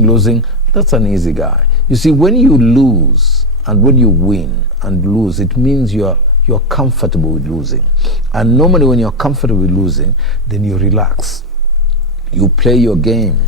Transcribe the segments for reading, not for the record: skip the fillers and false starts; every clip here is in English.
losing, that's an easy guy. You see, when you lose and when you win and lose, it means you're comfortable with losing. And normally when you're comfortable with losing, then you relax. You play your game.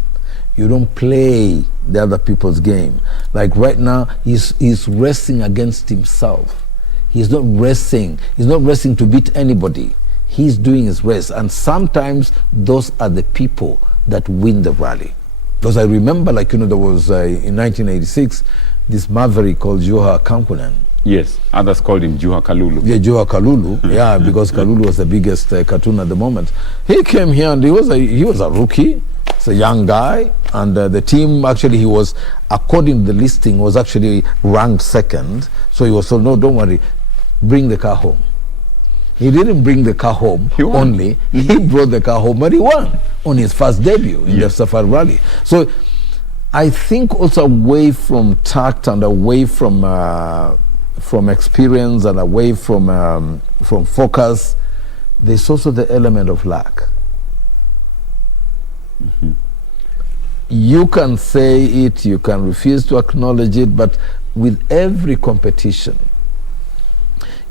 You don't play the other people's game. Like right now, he's wrestling against himself. He's not wrestling to beat anybody. He's doing his race. And sometimes those are the people that win the rally. Because I remember, like, there was in 1986, this maverick called Juha Kankunen. Yes, others called him Juha Kalulu. Yeah, Juha Kalulu. Yeah, because Kalulu was the biggest cartoon at the moment. He came here and he was a rookie. He's a young guy, and the team, actually, he was, according to the listing, was actually ranked second. So he was told, no, don't worry, bring the car home. He didn't bring the car home only. He brought the car home, but he won on his first debut in the Safari Rally. So I think also away from tact and away from experience and away from focus, there's also the element of luck. Mm-hmm. You can say it, you can refuse to acknowledge it, but with every competition,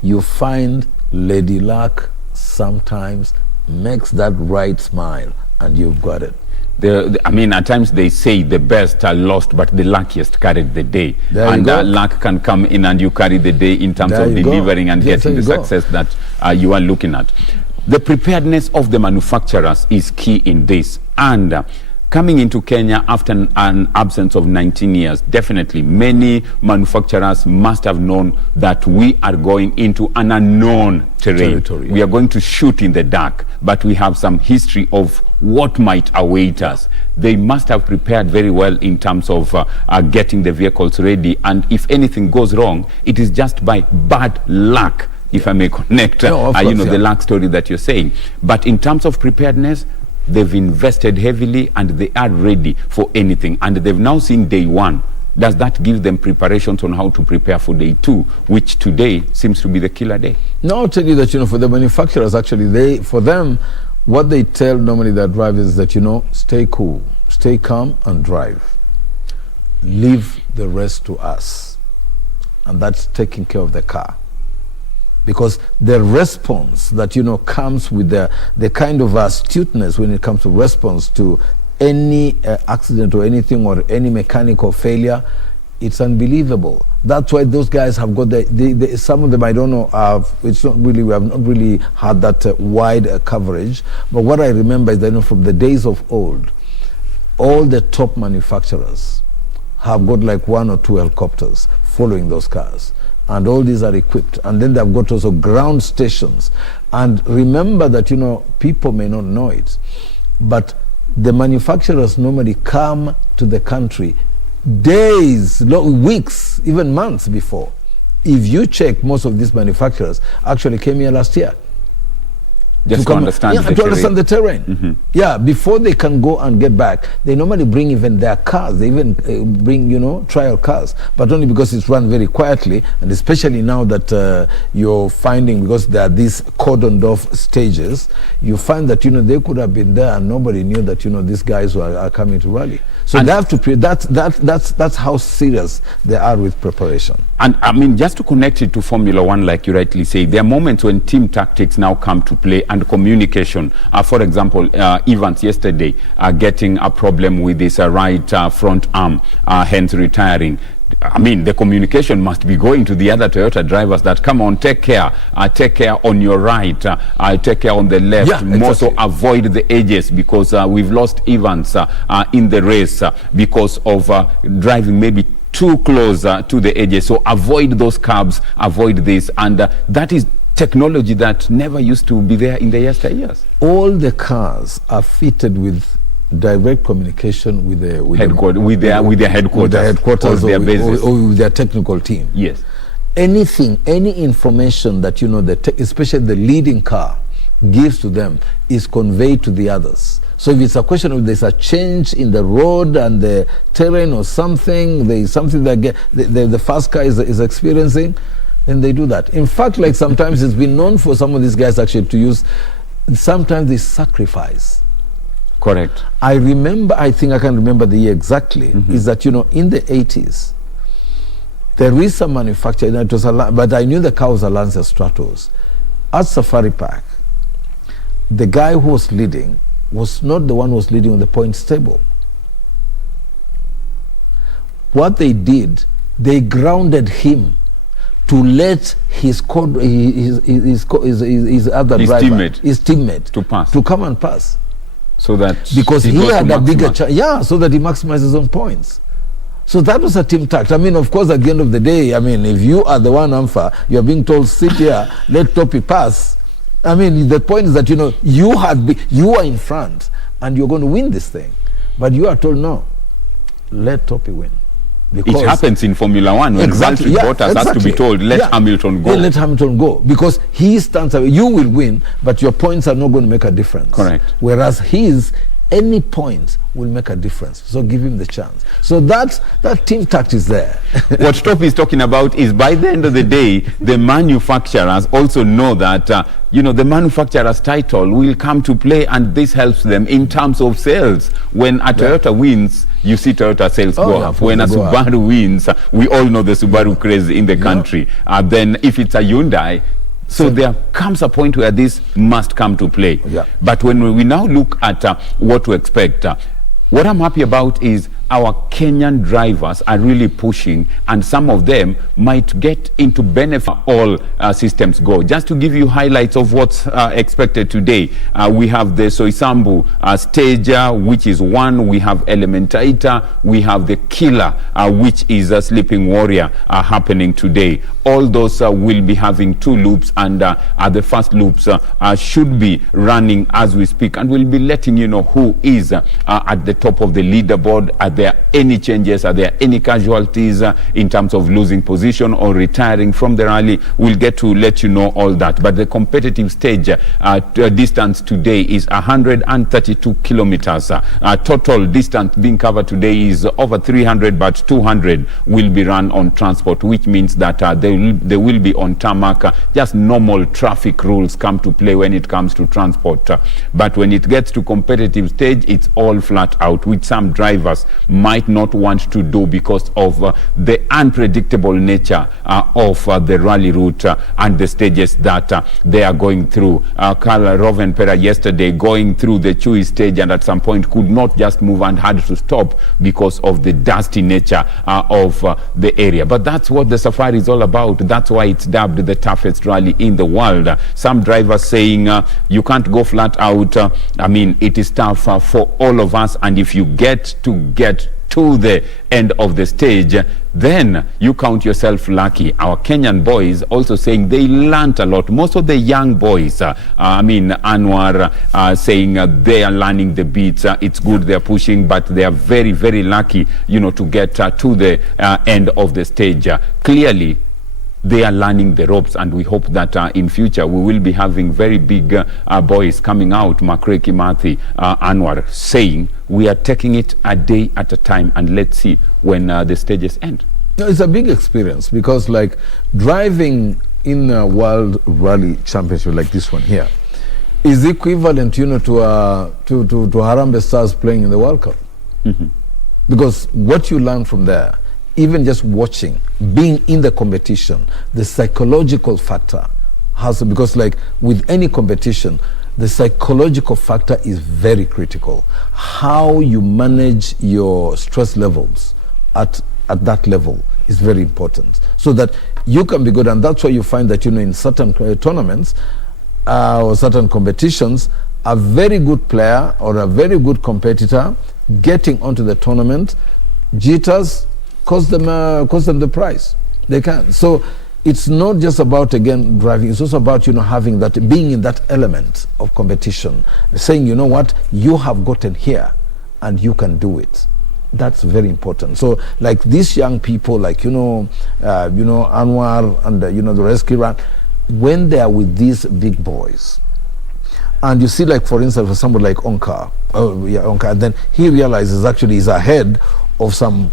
you find Lady Luck sometimes makes that right smile, and you've got it. I mean, at times they say the best are lost, but the luckiest carried the day. And luck can come in and you carry the day in terms of delivering and getting the success that you are looking at. The preparedness of the manufacturers is key in this. And coming into Kenya after an absence of 19 years, definitely many manufacturers must have known that we are going into an unknown territory. We are going to shoot in the dark, but we have some history of what might await us. They must have prepared very well in terms of getting the vehicles ready, and if anything goes wrong, it is just by bad luck, if I may connect the luck story that you're saying. But in terms of preparedness, they've invested heavily and they are ready for anything, and they've now seen day one. Does that give them preparations on how to prepare for day two, which today seems to be the killer day? No, I'll tell you that, for the manufacturers, actually, for them, what they tell normally their drivers is that, stay cool, stay calm and drive. Leave the rest to us. And that's taking care of the car. Because the response that, comes with the kind of astuteness when it comes to response to any accident or anything or any mechanical failure, it's unbelievable. That's why those guys have got some of them, I don't know, it's not really, we have not really had that wide coverage. But what I remember is that from the days of old, all the top manufacturers have got like 1 or 2 helicopters following those cars. And all these are equipped. And then they've got also ground stations. And remember that, people may not know it, but the manufacturers normally come to the country days, weeks, even months before. If you check, most of these manufacturers actually came here last year. Just to understand the terrain. Mm-hmm. Yeah, before they can go and get back, they normally bring even their cars. They even bring, trial cars, but only because it's run very quietly, and especially now that you're finding, because there are these cordoned off stages, you find that, they could have been there and nobody knew that, these guys are coming to rally. So they have to, that's how serious they are with preparation. And I mean, just to connect it to Formula One, like you rightly say, there are moments when team tactics now come to play and communication. For example, Evans yesterday getting a problem with his right front arm, hence retiring. I mean, the communication must be going to the other Toyota drivers that, come on, take care on your right, take care on the left, more so avoid the edges, because we've lost Evans in the race because of driving maybe too close to the edges. So avoid those curbs, avoid this, and that is technology that never used to be there in the yesteryears. All the cars are fitted with direct communication with their headquarters, or their bases, or with their technical team. Yes. Any information that especially the leading car gives to them is conveyed to the others. So if it's a question of there's a change in the road and the terrain or something, there is something that the first car is experiencing, then they do that. In fact, like sometimes it's been known for some of these guys actually to use, sometimes they sacrifice Correct. I remember, I think I can remember the year exactly, is that, in the 80s, there is some manufacturer, it was but I knew the car was a Lancia Stratos. At Safari Park, the guy who was leading was not the one who was leading on the points table. What they did, they grounded him to let his other driver, his teammate, to come and pass. So that because he had a bigger chance, so that he maximizes his own points. So that was a team tact. I mean, of course, at the end of the day, I mean, if you are the one Amfa, you're being told, sit here, let Topi pass. I mean, the point is that, you are in front and you're going to win this thing. But you are told, no, let Topi win. Because it happens in Formula One when Valtteri Bottas has to be told, let Hamilton go. Let Hamilton go. Because he stands away. You will win, but your points are not going to make a difference. Correct. Whereas any point will make a difference. So give him the chance. So that team tact is there. What Top is talking about is, by the end of the day, the manufacturers also know that the manufacturer's title will come to play, and this helps them in terms of sales. When a Toyota wins, you see Toyota sales go up. When a Subaru wins, we all know the Subaru craze in the country. Then if it's a Hyundai, so there comes a point where this must come to play. But when we now look at what to expect, what I'm happy about is our Kenyan drivers are really pushing, and some of them might get into benefit. All systems go. Just to give you highlights of what's expected today, we have the Soisambu stage, which is one. We have Elimination. We have the Killer, which is a Sleeping Warrior, happening today. All those will be having 2 loops, and the first loops should be running as we speak, and we'll be letting you know who is at the top of the leaderboard. Are there any changes? Are there any casualties in terms of losing position or retiring from the rally? We'll get to let you know all that. But the competitive stage distance today is 132 kilometers. Total distance being covered today is over 300, but 200 will be run on transport, which means that they will be on tarmac. Just normal traffic rules come to play when it comes to transport. But when it gets to competitive stage, it's all flat out, which some drivers might not want to do because of the unpredictable nature of the rally route and the stages that they are going through. Karl Rovenpera yesterday going through the Chui stage, and at some point could not just move and had to stop because of the dusty nature of the area. But that's what the safari is all about. That's why it's dubbed the toughest rally in the world. Some drivers saying you can't go flat out. I mean, it is tough for all of us, and if you get to the end of the stage, then you count yourself lucky. Our Kenyan boys also saying they learnt a lot. Most of the young boys, Anwar saying they are learning the beats. It's good they're pushing, but they are very, very lucky, to get to the end of the stage. Clearly, they are learning the ropes, and we hope that in future we will be having very big boys coming out. Makre Kimathi, Anwar saying we are taking it a day at a time, and let's see when the stages end. No, it's a big experience because, like, driving in a World Rally Championship like this one here is equivalent, to Harambee Stars playing in the World Cup. Because what you learn from there, even just watching, being in the competition, the psychological factor has, because like with any competition, the psychological factor is very critical. How you manage your stress levels at that level is very important, so that you can be good. And that's why you find that, in certain tournaments or certain competitions, a very good player or a very good competitor getting onto the tournament, jitters cost them the prize. They can. So it's not just about, again, driving. It's also about, having that, being in that element of competition, saying, you know what, you have gotten here and you can do it. That's very important. So like these young people, like, Anwar and, the rescue run, when they are with these big boys, and you see, like, for instance, for somebody like Onka, and then he realizes actually he's ahead of some,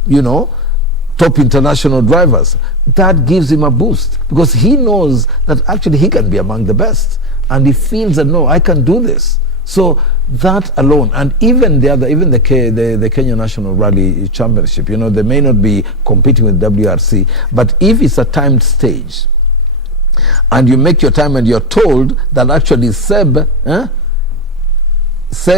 top international drivers. That gives him a boost because he knows that actually he can be among the best, and he feels that, no, I can do this. So that alone, and even the Kenya National Rally Championship, you know, they may not be competing with WRC, but if it's a timed stage, and you make your time and you're told that actually Seb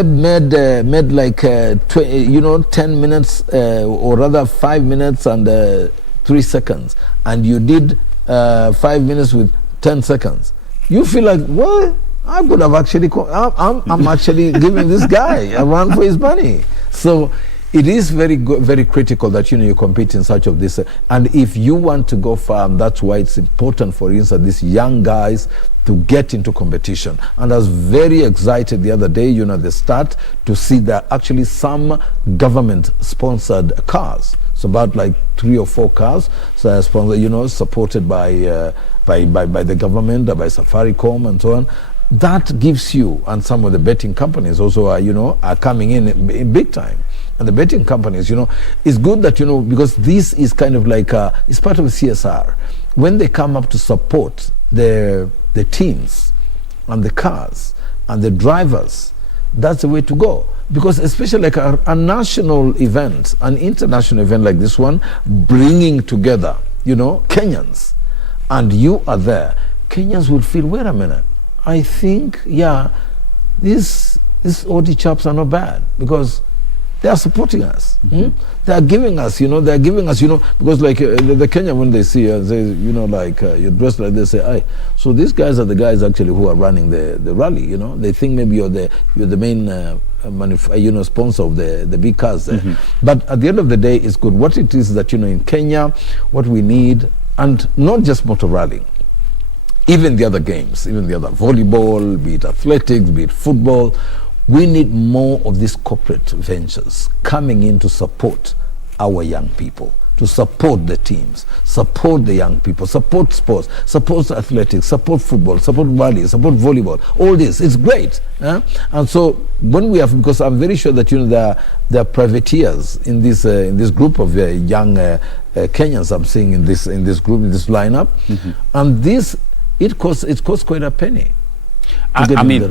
made like 10 minutes or rather 5 minutes and 3 seconds, and you did 5 minutes with 10 seconds, you feel like, well, I would have actually I'm actually giving this guy a run for his money. So it is very critical that, you know, you compete in such of this, and if you want to go far, that's why it's important for instance these young guys to get into competition. And I was very excited the other day, you know, the start to see that actually some government sponsored cars, so about like 3 or 4 cars, so sponsored, you know, supported by the government, by Safaricom and so on. That gives you, and some of the betting companies also are coming in big time. And the betting companies, you know, it's good that, you know, because this is kind of like it's part of CSR. When they come up to support the teams and the cars and the drivers, that's the way to go. Because especially like a national event, an international event like this one, bringing together, you know, Kenyans, and you are there, Kenyans will feel, wait a minute, I think, yeah, these OD chaps are not bad, because they are supporting us. They are giving us, because like the Kenya, when they see us, they, you know, like you're dressed like this, say, aye, so these guys are the guys actually who are running the rally, you know. They think maybe you're the main sponsor of the big cars there. But at the end of the day, it's good. What it is that, you know, in Kenya, what we need, and not just motor rallying, even the other games, even the other volleyball, be it athletics, be it football, we need more of these corporate ventures coming in to support our young people, to support the teams, support the young people, support sports, support athletics, support football, support rally, support volleyball. All this, it's great. And so when we have, because I'm very sure that, you know, there are privateers in this group of young Kenyans I'm seeing in this group, in this lineup, and this. It costs quite a penny. I mean,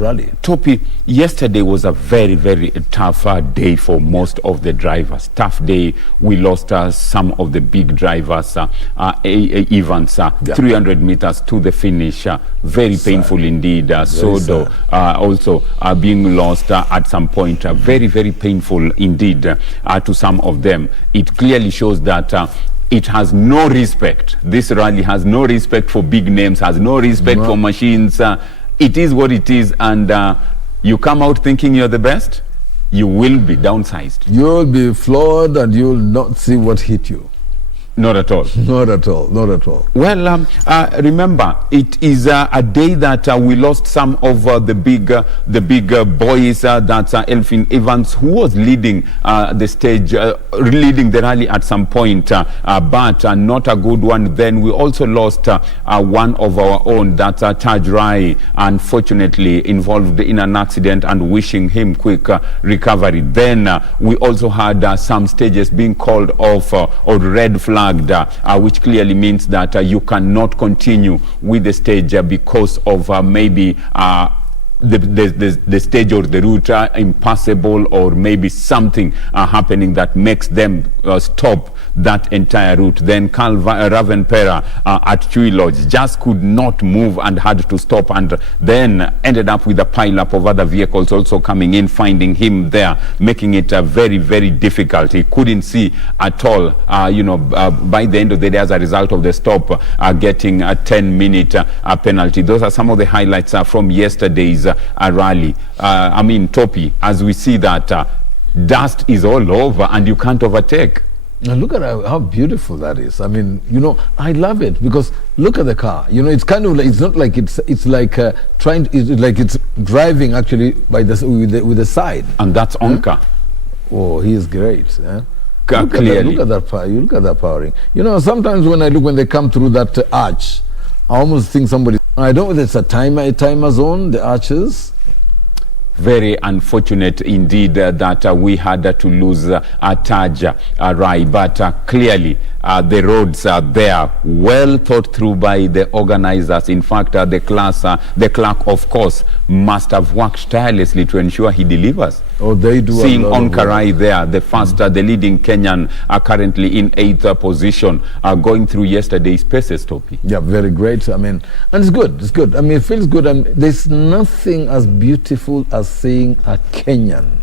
Topi, yesterday was a very, very tough day for most of the drivers. Tough day. We lost some of the big drivers. Evans, 300 meters to the finish. Very painful indeed. Sodo also being lost at some point. Very, very painful indeed to some of them. It clearly shows that it has no respect. This rally has no respect for big names, has no respect for machines. It is what it is, and you come out thinking you're the best, you will be downsized. You'll be flawed, and you'll not see what hit you. Not at all. Not at all. Not at all. Well, remember, it is a day that we lost some of the big boys. That's Elfin Evans, who was leading the stage, leading the rally at some point, but not a good one. Then we also lost one of our own, that's Taj Rai, unfortunately involved in an accident, and wishing him quick recovery. Then we also had some stages being called off or red flag, which clearly means that you cannot continue with the stage because of maybe the stage or the route impassable, or maybe something happening that makes them stop that entire route. Then Carl Ravenpera at Chui Lodge just could not move and had to stop, and then ended up with a pile-up of other vehicles also coming in, finding him there, making it very, very difficult. He couldn't see at all, by the end of the day, as a result of the stop, getting a 10-minute penalty. Those are some of the highlights from yesterday's rally. I mean, Topi, as we see that dust is all over and you can't overtake. Now look at how beautiful that is. I mean, you know, I love it, because look at the car. You know, it's kind of like, it's not like it's like it's driving actually by with the side. And that's Onka. Oh, he is great. Clearly. Look at that. You look at that powering. You know, sometimes when they come through that arch, I almost think somebody. I don't know if it's a timer zone, the arches. very unfortunate indeed that we had to lose Taj Rai, but clearly the roads are there, well thought through by the organizers. In fact, the clerk, of course, must have worked tirelessly to ensure he delivers. Oh, they do. Seeing Onkarai there, the first, the leading Kenyan, currently in 8th position, going through yesterday's paces, Topi. Yeah, very great. I mean, and it's good. It's good. I mean, it feels good. And there's nothing as beautiful as seeing a Kenyan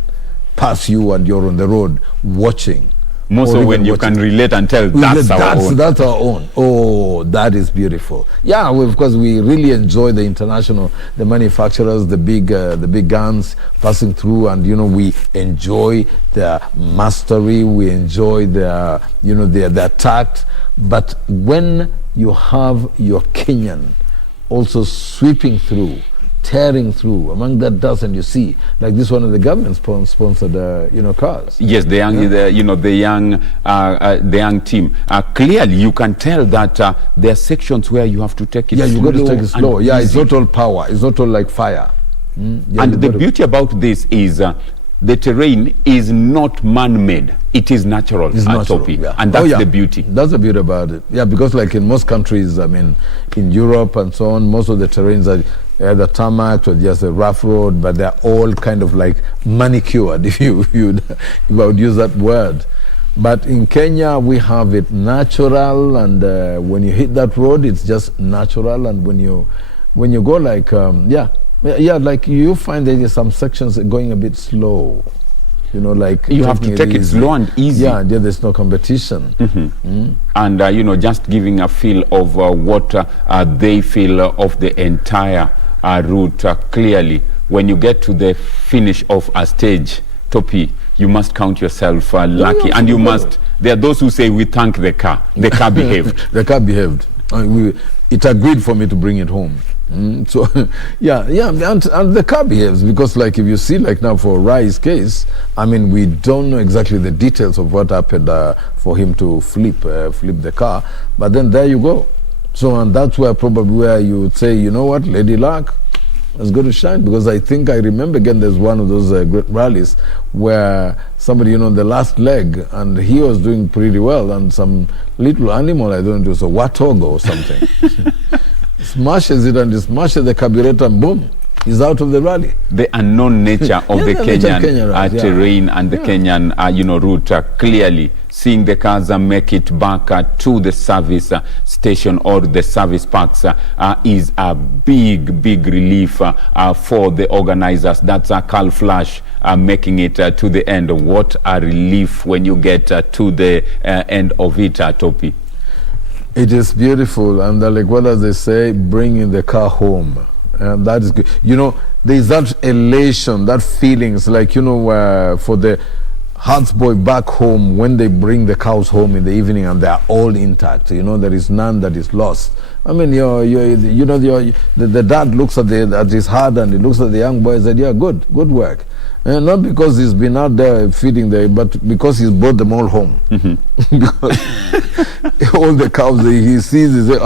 pass you and you're on the road watching. More so when you can relate and tell that's our own. That's our own. Oh, that is beautiful. Yeah, of course, we really enjoy the international, the manufacturers, the big guns passing through, and we enjoy their mastery. We enjoy their, their tact. But when you have your Kenyan also sweeping through, tearing through among that dust, and you see like this one of the government sponsored cars. Yes, the young team. Clearly you can tell that there are sections where you have to take it slow. Yeah, you got to take it slow. Yeah, it's not all power, it's not all like fire. Yeah, and the beauty about this is the terrain is not man-made. It is natural. It's natural, yeah. And that's the beauty. That's the beauty about it. Yeah, because like in most countries, I mean, in Europe and so on, most of the terrains are either tarmac or just a rough road, but they're all kind of like manicured, if I would use that word. But in Kenya, we have it natural, and when you hit that road, it's just natural. And when you go like, like you find there is some sections going a bit slow. Like you have to take it slow and easy. Yeah, there's no competition. And just giving a feel of what they feel of the entire route. Clearly, when you get to the finish of a stage, Topi, you must count yourself lucky, and you must. There are those who say we thank the car. The car behaved. The car behaved. It agreed for me to bring it home. So and the car behaves, because like if you see like now for Rai's case, I mean, we don't know exactly the details of what happened for him to flip the car, but then there you go. So, and that's where you would say, you know what, Lady Luck is going to shine, because I think I remember again there's one of those great rallies where somebody, on the last leg, and he was doing pretty well, and some little animal, I don't know, it was a warthog or something, smashes it, and it smashes the carburetor, and boom, he's out of the rally. The unknown nature of the Kenyan terrain and the Kenyan route, clearly seeing the cars make it back to the service station or the service parks is a big relief for the organizers. That's a Carl Flash making it to the end. What a relief when you get to the end of it, Topi. It is beautiful, and like what does they say, bringing the car home. And that is good. There's that elation, that feelings, like, for the Hearts boy back home, when they bring the cows home in the evening and they're all intact, there is none that is lost. I mean, the dad looks at his herd, and he looks at the young boy and said, yeah, good work. And not because he's been out there feeding them, but because he's brought them all home. Because all the cows he sees, he says,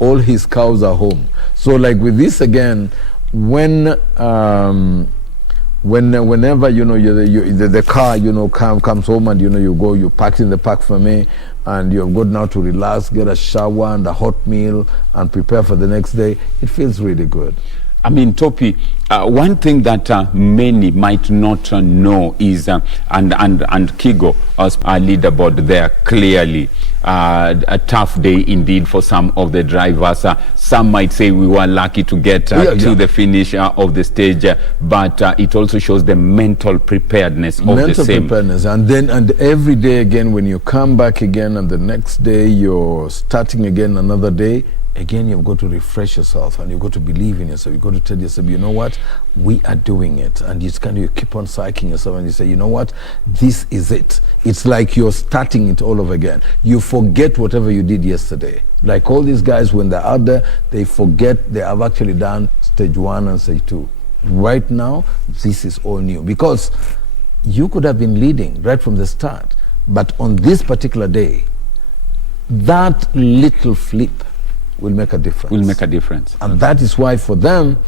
all his cows are home. So like with this again, whenever the car comes home, and you pack in the park for me, and you're good now to relax, get a shower and a hot meal, and prepare for the next day, it feels really good. I mean, Topi, one thing that many might not know is, and Kigo, as our leaderboard there, clearly a tough day indeed for some of the drivers. Some might say we were lucky to get to the finish of the stage, but it also shows the mental preparedness of the same. And every day again, when you come back again, and the next day you're starting again another day, again, you've got to refresh yourself, and you've got to believe in yourself. You've got to tell yourself, you know what, we are doing it. And you keep on psyching yourself, and you say, you know what, this is it. It's like you're starting it all over again. You forget whatever you did yesterday. Like all these guys, when they're out there, they forget they have actually done stage 1 and stage 2. Right now, this is all new. Because you could have been leading right from the start, but on this particular day, that little flip will make a difference. Will make a difference. And that is why for them,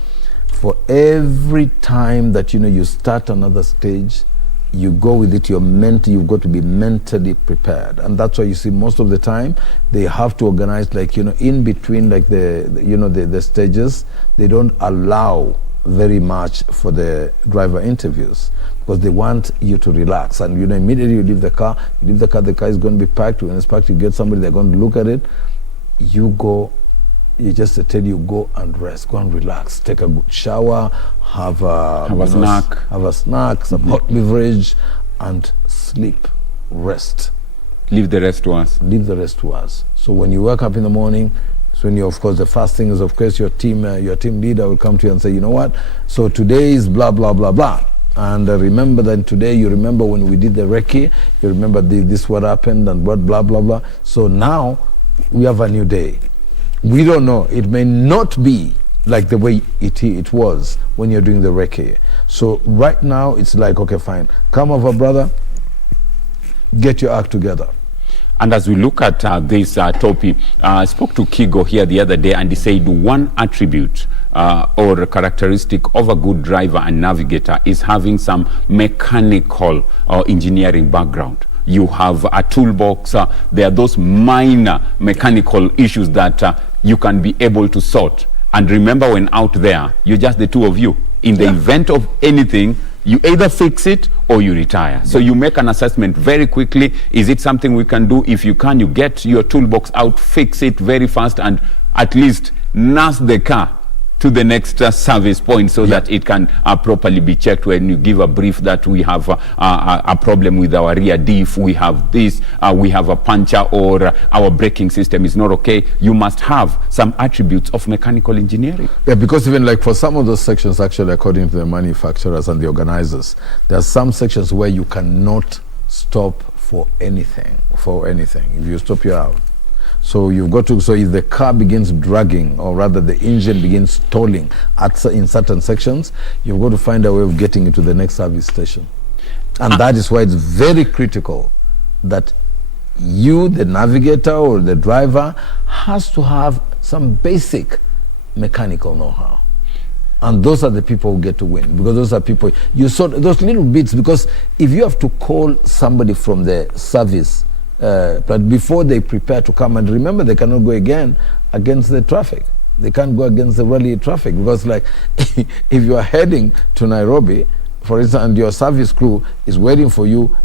For every time that you start another stage, you go with it. You've got to be mentally prepared, and that's why you see most of the time they have to organize, like in between, like the stages. They don't allow very much for the driver interviews because they want you to relax, and immediately you leave the car. The car is going to be packed. When it's packed, you get somebody, they're going to look at it. You just tell you, go and rest, go and relax, take a good shower, have a snack, some hot beverage, and sleep, rest. Leave the rest to us. Leave the rest to us. So when you wake up in the morning, so when of course, the first thing is, of course, your team leader will come to you and say, you know what? So today is blah, blah, blah, blah. And remember that today, you remember when we did the recce, you remember this what happened and what blah, blah, blah. So now we have a new day. We don't know. It may not be like the way it was when you're doing the recce. So right now, it's like, okay, fine. Come over, brother. Get your act together. And as we look at this topic, I spoke to Kigo here the other day, and he said one attribute or characteristic of a good driver and navigator is having some mechanical or engineering background. You have a toolbox. There are those minor mechanical issues that you can be able to sort. And remember, when out there, you're just the two of you. In the event of anything, you either fix it or you retire. So you make an assessment very quickly. Is it something we can do? If you can, you get your toolbox out, fix it very fast, and at least nurse the car to the next service point so that it can properly be checked. When you give a brief that we have a problem with our rear diff, we have this, we have a puncture, or our braking system is not okay, you must have some attributes of mechanical engineering. Yeah, because even like for some of those sections, actually, according to the manufacturers and the organizers, there are some sections where you cannot stop for anything. If you stop, you're out. So you've got to, so if the car begins dragging, or rather the engine begins stalling in certain sections, you've got to find a way of getting it to the next service station. And that is why it's very critical that you, the navigator or the driver, has to have some basic mechanical know-how. And those are the people who get to win, because those are people, you saw those little bits, because if you have to call somebody from the service, but before they prepare to come, and remember, they cannot go again against the traffic. They can't go against the rally traffic, because like if you are heading to Nairobi, for instance, and your service crew is waiting for you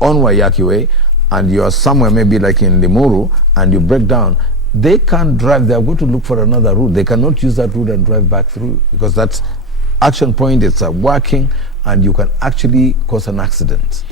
on Waiyaki Way, and you are somewhere maybe like in Limuru, and you break down, they can't drive. They are going to look for another route. They cannot use that route and drive back through, because that's action point. It's working, and you can actually cause an accident.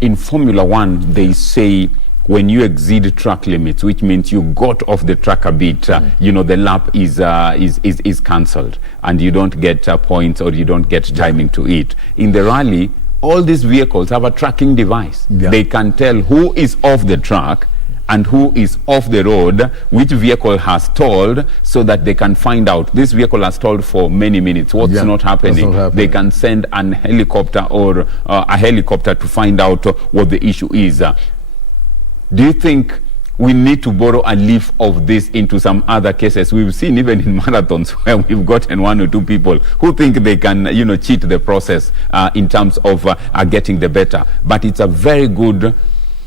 In Formula One, they say, when you exceed track limits, which means you got off the track a bit, the lap is cancelled, and you don't get points, or you don't get timing to it. In the rally, all these vehicles have a tracking device. They can tell who is off the track and who is off the road, which vehicle has stalled, so that they can find out this vehicle has stalled for many minutes. What's not happening? They can send an helicopter or a helicopter to find out what the issue is. Do you think we need to borrow a leaf of this into some other cases? We've seen even in marathons where we've gotten one or two people who think they can, cheat the process in terms of getting the better. But it's a very good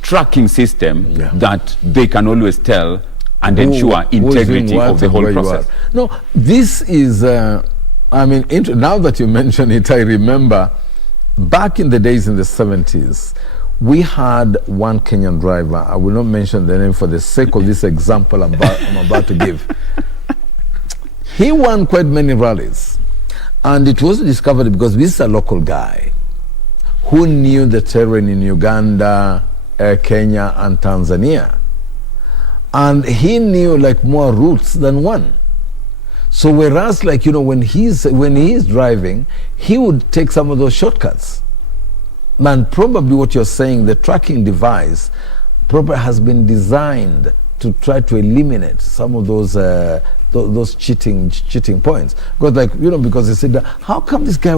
tracking system that they can always tell and ensure integrity of the whole process. No, this is, now that you mention it, I remember back in the days in the 70s, we had one Kenyan driver. I will not mention the name for the sake of this example I'm about to give. He won quite many rallies, and it was discovered because this is a local guy who knew the terrain in Uganda, Kenya, and Tanzania, and he knew like more routes than one. So whereas, like when he's driving, he would take some of those shortcuts. Man, probably what you're saying, the tracking device probably has been designed to try to eliminate some of those cheating points. Because because they said, how come this guy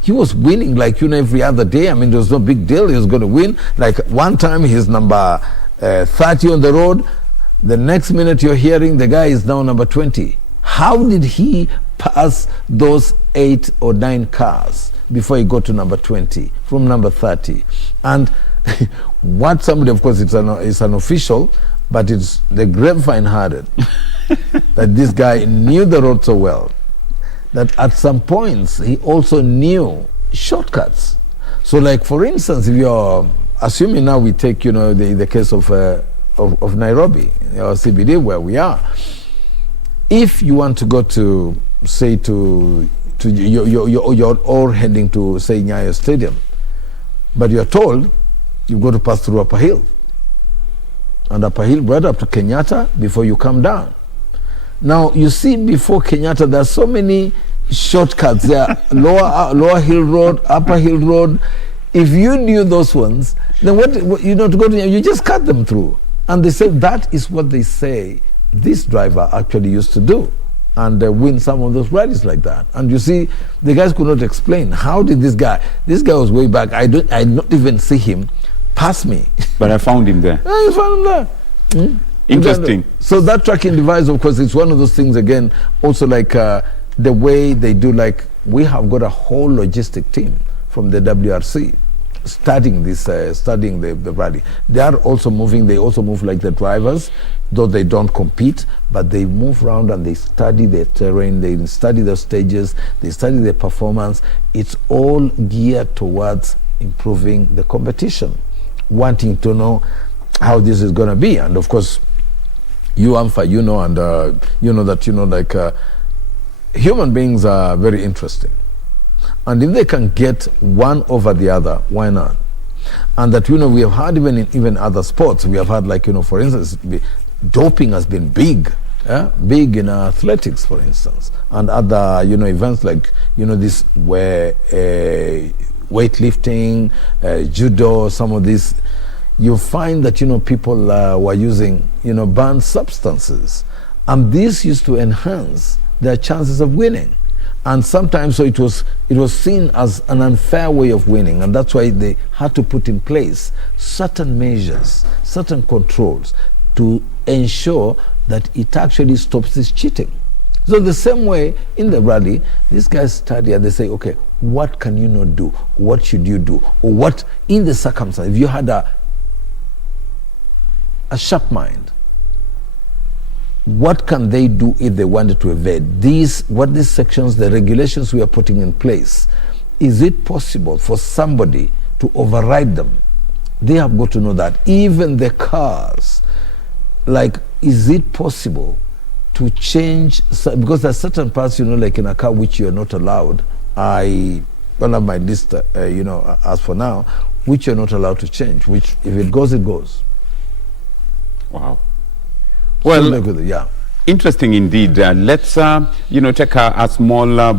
he was winning like every other day? There was no big deal. He was going to win. Like one time he's number 30 on the road. The next minute you're hearing the guy is now number 20. How did he pass those 8 or 9 cars before you go to number 20, from number 30. And what somebody, of course, it's an official, but it's the grapevine had it, that this guy knew the road so well, that at some points he also knew shortcuts. So like, for instance, if you're assuming now we take, the case of Nairobi, or CBD, where we are, if you want to go to, say, you're all heading to, say, Nyayo Stadium, but you're told you've got to pass through Upper Hill, and Upper Hill right up to Kenyatta before you come down. Now, you see, before Kenyatta, there are so many shortcuts there. Lower Hill Road, Upper Hill Road. If you knew those ones, then to go to, you just cut them through. And they say that is what they say this driver actually used to do, and win some of those rallies like that. And you see, the guys could not explain, how did this guy was way back, I did not even see him pass me. But I found him there. Yeah, you found him there. Interesting. So that tracking device, of course, it's one of those things, again, also like the way they do, like, we have got a whole logistic team from the WRC studying the rally. They are also moving, they also move like the drivers, though they don't compete, but they move around and they study the terrain, they study the stages, they study the performance. It's all geared towards improving the competition, wanting to know how this is going to be. And of course, you, Amfa, that, human beings are very interesting. And if they can get one over the other, why not? And that, we have had even other sports. We have had, like, for instance, doping has been big. Big in athletics, for instance. And other, events like, this where weightlifting, judo, some of these, you find that, people were using, banned substances. And this used to enhance their chances of winning. And sometimes, so it was seen as an unfair way of winning, and that's why they had to put in place certain measures, certain controls to ensure that it actually stops this cheating. So the same way in the rally, these guys study and they say, okay, what can you not do? What should you do? Or what, in the circumstance, if you had a sharp mind, what can they do if they wanted to evade these sections, the regulations we are putting in place? Is it possible for somebody to override them? They have got to know that. Even the cars, like, is it possible to change, because there are certain parts, like in a car which you're not allowed. I don't have my list, as for now, which you're not allowed to change, which if it goes, it goes. Wow. Well, yeah. Interesting indeed. Let's, take a small,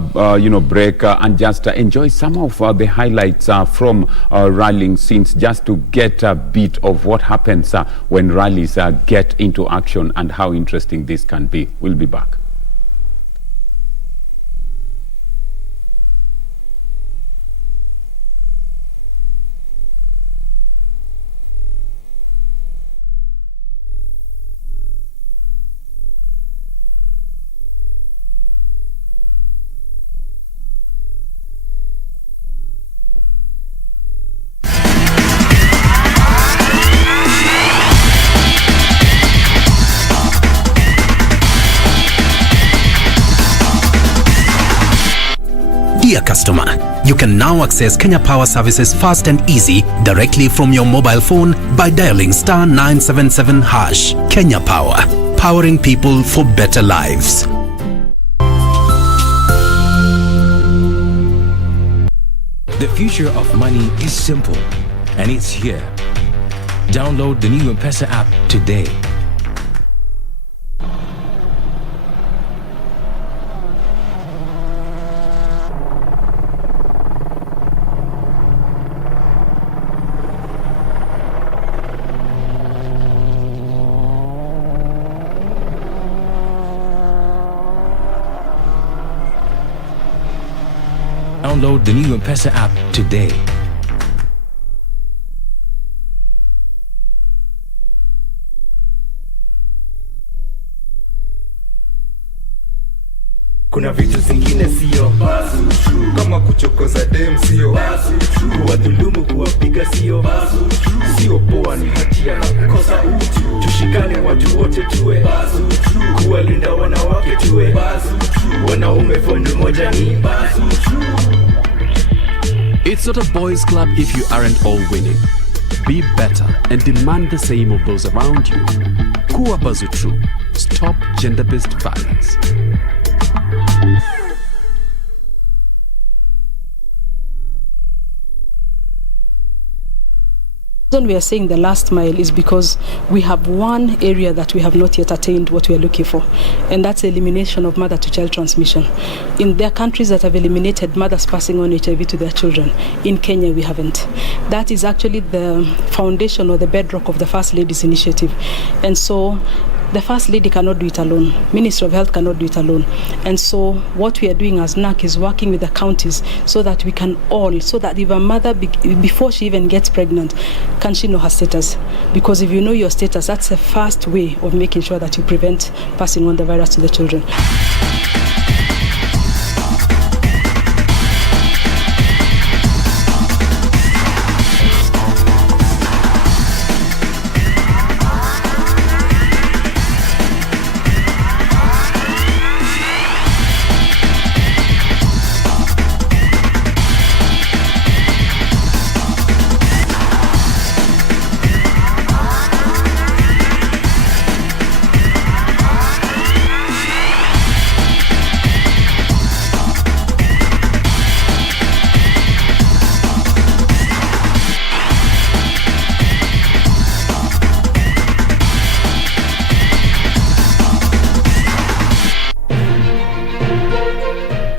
break and just enjoy some of the highlights from rallying scenes, just to get a bit of what happens when rallies get into action and how interesting this can be. We'll be back. Dear customer, you can now access Kenya Power services fast and easy directly from your mobile phone by dialing *977#. Kenya Power, powering people for better lives. The future of money is simple, and it's here. Download the new M-Pesa app today. Download the new M-Pesa app today. kuna vitu zingine sio kama kuchokoza dem sio kuwadhulumu kuwapiga sio poa ni hatia na kukosa utu tushikane watu wote tuwe kuwalinda wanawake tuwe wanaume fondi moja ni It's not a boys club if you aren't all winning. Be better and demand the same of those around you. Kuwa Bazutru. Stop gender-based violence. The reason we are saying the last mile is because we have one area that we have not yet attained what we are looking for, and that's the elimination of mother-to-child transmission. In their countries that have eliminated mothers passing on HIV to their children, in Kenya we haven't. That is actually the foundation or the bedrock of the First Lady's initiative, and so the First Lady cannot do it alone. Ministry of Health cannot do it alone. And so what we are doing as NAC is working with the counties so that we can all, so that if a mother, before she even gets pregnant, can she know her status? Because if you know your status, that's the first way of making sure that you prevent passing on the virus to the children.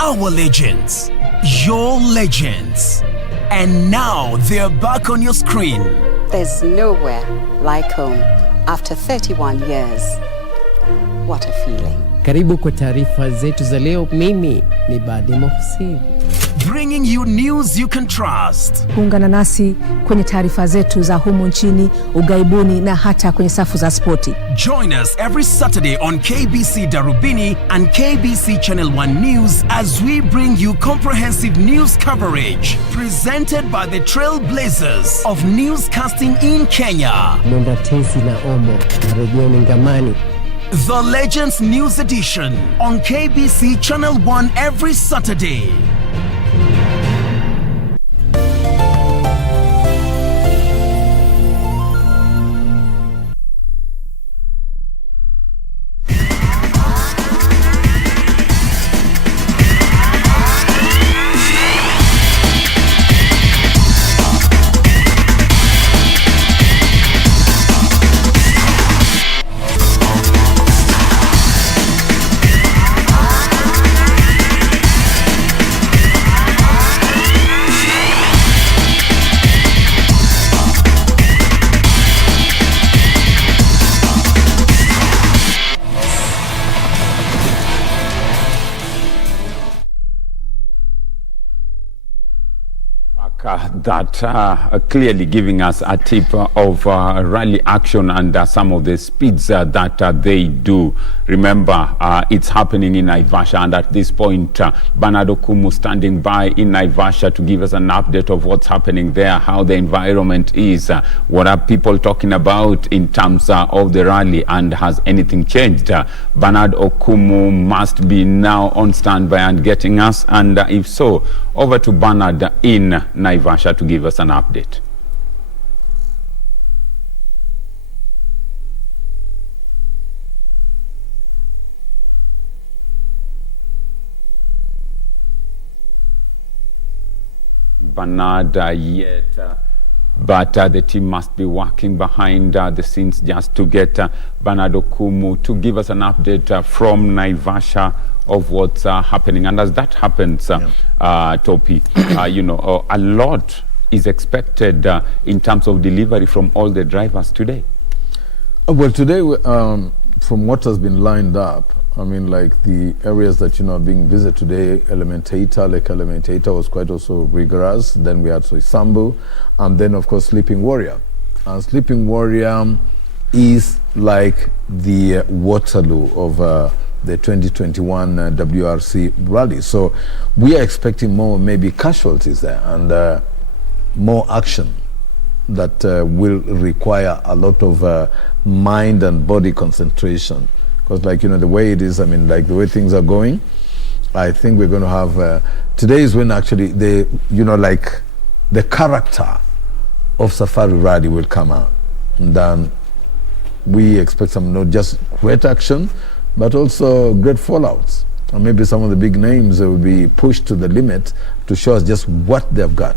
Our legends, your legends, and now they're back on your screen. There's nowhere like home after 31 years. What a feeling. Karibu kwa taarifa zetu za leo. Mimi ni Badi Mohsin. Bringing you news you can trust. Ungana nasi kwenye taarifa zetu za humu nchini, ugaibuni na hata kwenye safu za spoti. Join us every Saturday on KBC Darubini and KBC Channel 1 News as we bring you comprehensive news coverage presented by the trailblazers of newscasting in Kenya. Mwenda Tesi na Omo na Rejeni Ngamani. The Legends News Edition on KBC Channel 1 every Saturday. That clearly giving us a tip of rally action and some of the speeds that they do. Remember, it's happening in Naivasha, and at this point, Bernard Okumu standing by in Naivasha to give us an update of what's happening there, how the environment is, what are people talking about in terms of the rally, and has anything changed? Bernard Okumu must be now on standby and getting us, and if so, over to Bernard in Naivasha to give us an update. Bernard yet, but the team must be working behind the scenes just to get Bernard Okumu to give us an update from Naivasha of what's happening. And as that happens, Topi, you know, a lot is expected in terms of delivery from all the drivers today. Well, today, from what has been lined up, I mean, like the areas that, you know, are being visited today, Elementator was quite also rigorous. Then we had Soisambu, and then, of course, Sleeping Warrior. And Sleeping Warrior is like the Waterloo of the 2021 WRC rally. So we are expecting more maybe casualties there and more action that will require a lot of mind and body concentration. Because like, the way it is, I mean, like the way things are going, I think we're going to have, today is when actually like the character of Safari Rally will come out. And then we expect some not just great action, but also great fallouts. And maybe some of the big names will be pushed to the limit to show us just what they've got.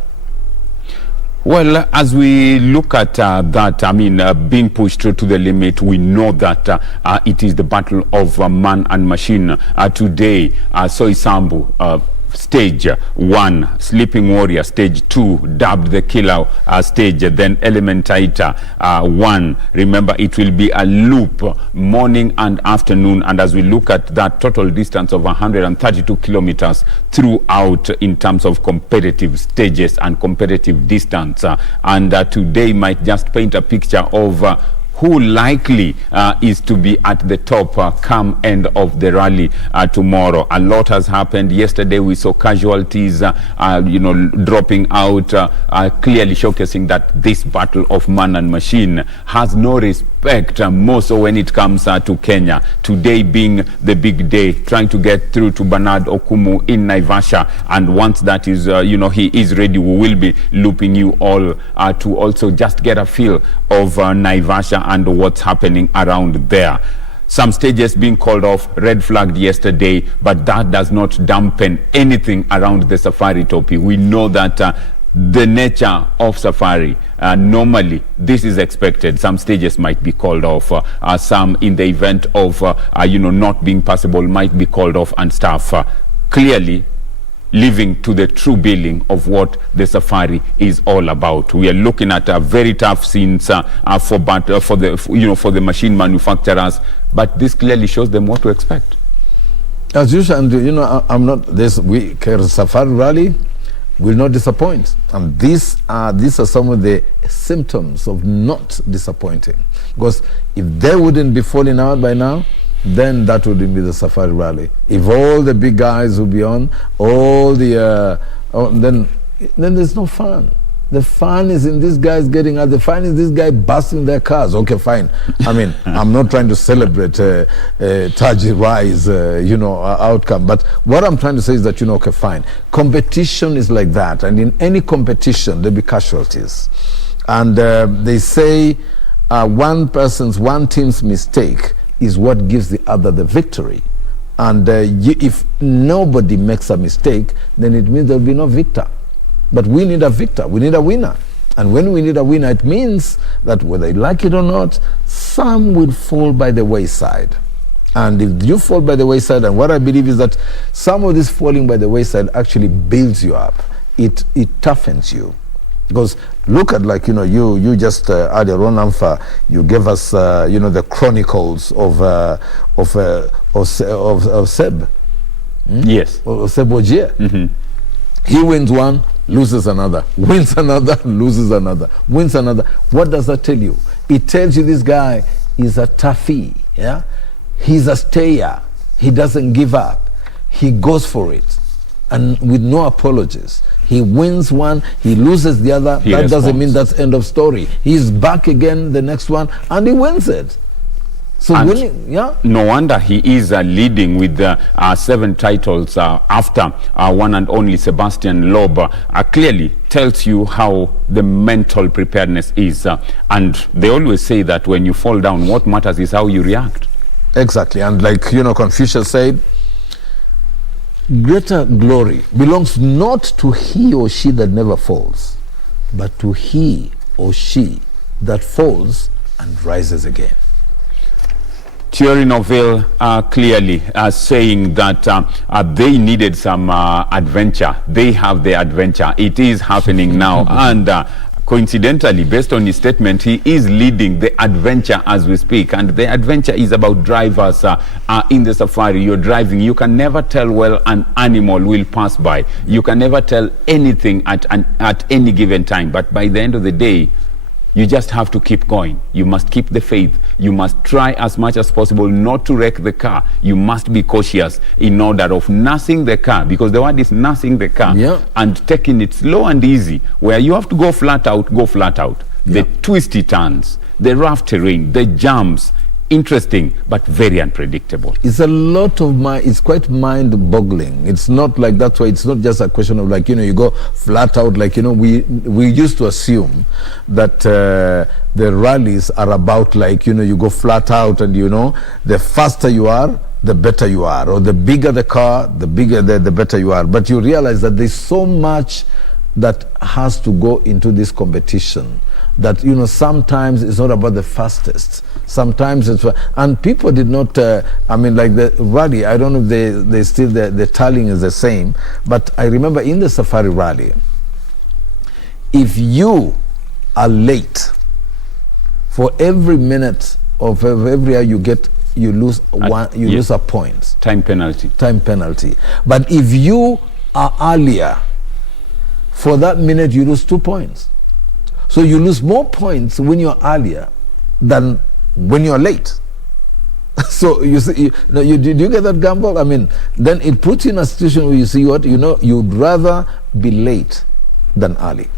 Well, as we look at that, I mean, being pushed to the limit, we know that it is the battle of man and machine. Today, Soisambu, Stage 1, Sleeping Warrior, Stage 2, dubbed the Killer stage, then Elimination 1. Remember, it will be a loop morning and afternoon, and as we look at that total distance of 132 kilometers throughout in terms of competitive stages and competitive distance, and today might just paint a picture of who likely is to be at the top come end of the rally tomorrow. A lot has happened. Yesterday we saw casualties, dropping out, clearly showcasing that this battle of man and machine has no respect, more so when it comes to Kenya. Today being the big day, trying to get through to Bernard Okumu in Naivasha, and once that is, he is ready, we will be looping you all to also just get a feel of Naivasha and what's happening around there. Some stages being called off, red flagged yesterday, but that does not dampen anything around the safari topic. We know that the nature of safari, normally this is expected. Some stages might be called off, some in the event of not being possible might be called off and stuff. Clearly living to the true billing of what the safari is all about. We are looking at a very tough scenes for the machine manufacturers, but this clearly shows them what to expect. As usual, and I'm not this. Safari Rally will not disappoint, and these are some of the symptoms of not disappointing. Because if they wouldn't be falling out by now, then that wouldn't be the Safari Rally. If all the big guys would be on, all the then there's no fun. The fun is in these guys getting out. The fun is this guy busting their cars. Okay, fine. I mean, I'm not trying to celebrate Taji Rai's outcome, but what I'm trying to say is that okay, fine. Competition is like that, and in any competition there'll be casualties, and they say one team's mistake is what gives the other the victory. And if nobody makes a mistake, then it means there'll be no victor. But we need a victor, we need a winner. And when we need a winner, it means that whether you like it or not, some will fall by the wayside. And if you fall by the wayside, and what I believe is that some of this falling by the wayside actually builds you up. It toughens you. Because look at, like, you just earlier on, Amfa, you gave us the chronicles of Seb. Yes. Of Seb Ogier. Mm-hmm. He wins one, loses another, wins another, loses another, wins another. What does that tell you? It tells you this guy is a toughie. Yeah, he's a stayer. He doesn't give up. He goes for it, and with no apologies. He wins one, he loses the other. That doesn't mean that's end of story. He's back again the next one, and he wins it. So no wonder he is leading with 7 titles after one and only Sebastian Loeb. Clearly tells you how the mental preparedness is. And they always say that when you fall down, what matters is how you react. Exactly. And like, Confucius said, greater glory belongs not to he or she that never falls, but to he or she that falls and rises again. Thierry Neuville clearly saying that they needed some adventure. They have the adventure. It is happening now. And coincidentally, based on his statement, he is leading the adventure as we speak. And the adventure is about drivers in the safari. You're driving. You can never tell well an animal will pass by. You can never tell anything at any given time. But by the end of the day, You just have to keep going. You must keep the faith. You must try as much as possible not to wreck the car. You must be cautious in order of nursing the car, because the word is nursing the car, and taking it slow and easy, where you have to go flat out, go flat out. The twisty turns, the rough terrain, the jumps, interesting but very unpredictable. It's a lot of it's quite mind-boggling. It's not like, that's why it's not just a question of like, you go flat out, like, we used to assume that the rallies are about like, you go flat out and the faster you are, the better you are, or the bigger the car, the better you are. But you realize that there's so much that has to go into this competition, that sometimes it's not about the fastest, sometimes it's, and people did not like the rally, I don't know if they still, the tallying is the same, but I remember in the Safari rally, if you are late, for every minute of every hour you get, you lose lose a point. Time penalty. But if you are earlier, for that minute you lose 2 points. So you lose more points when you're earlier than when you're late. So you see, do you get that gamble? I mean, then it puts you in a situation where you see what, you'd rather be late than early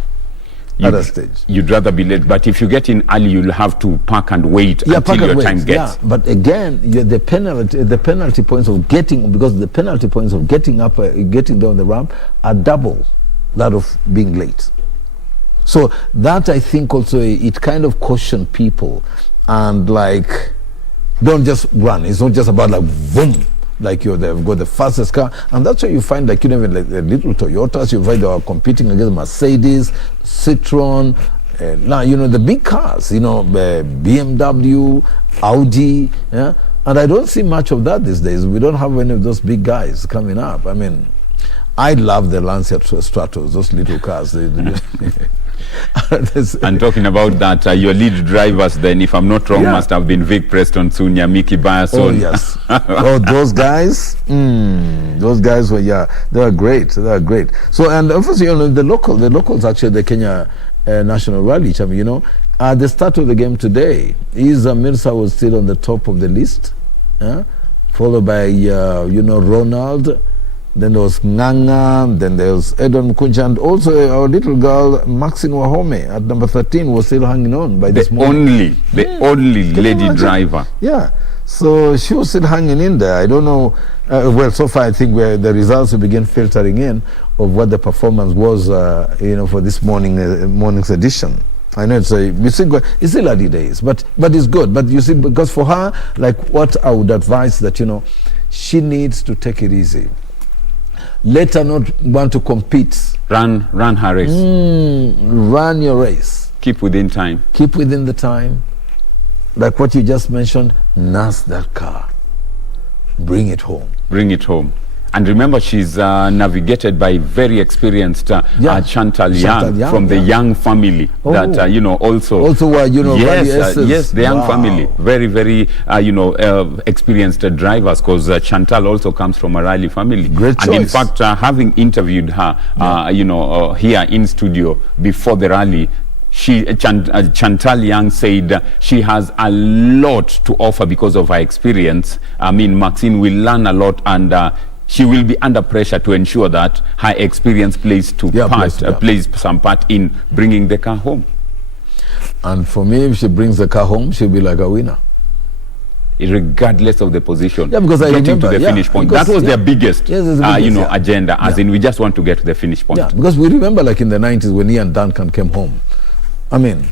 at a stage. You'd rather be late, but if you get in early, you'll have to park and wait until your time gets. Yeah, but again, the penalty points of getting, because the penalty points of getting up, getting down the ramp are double that of being late. So that, I think also, it kind of caution people, and like, don't just run. It's not just about like boom, like they've got the fastest car, and that's why you find like even like the little Toyotas, you find they are competing against Mercedes, Citroen, now the big cars, BMW, Audi, yeah. And I don't see much of that these days. We don't have any of those big guys coming up. I mean, I love the Lancia Stratos, those little cars. And talking about that, your lead drivers then, if I'm not wrong, must have been Vic Preston Sunya, Mickey Byerson. Oh yes. Oh, those guys. Those guys were, they were great. They were great. So, and obviously, the locals actually, the Kenya National Rally Champion, at the start of the game today, Mirza was still on the top of the list, followed by Ronald. Then there was Nganga, then there was Edon Kunja, and also our little girl Maxine Wahome at number 13 was still hanging on by this morning. The only lady driver. Yeah, so she was still hanging in there. I don't know. Well, so far I think the results will begin filtering in of what the performance was, for this morning's edition. I know it's still early days, but it's good. But you see, because for her, like what I would advise that she needs to take it easy. Let her not want to compete. Run her race. Run your race. Keep within time. Keep within the time. Like what you just mentioned, nurse that car. Bring it home. Bring it home. And remember, she's navigated by very experienced Chantal Young from the Young family. That also yes, the Young family, very very experienced drivers, because Chantal also comes from a rally family. Great choice. And in fact, having interviewed her, here in studio before the rally, Chantal Young said she has a lot to offer because of her experience. I mean, Maxine will learn a lot, and she will be under pressure to ensure that her experience plays some part in bringing the car home. And for me, if she brings the car home, she'll be like a winner. Regardless of the position. Yeah, because I remember, to the finish point. That was their biggest, agenda, as in we just want to get to the finish point. Yeah, because we remember like in the 90s when Ian Duncan came home. I mean,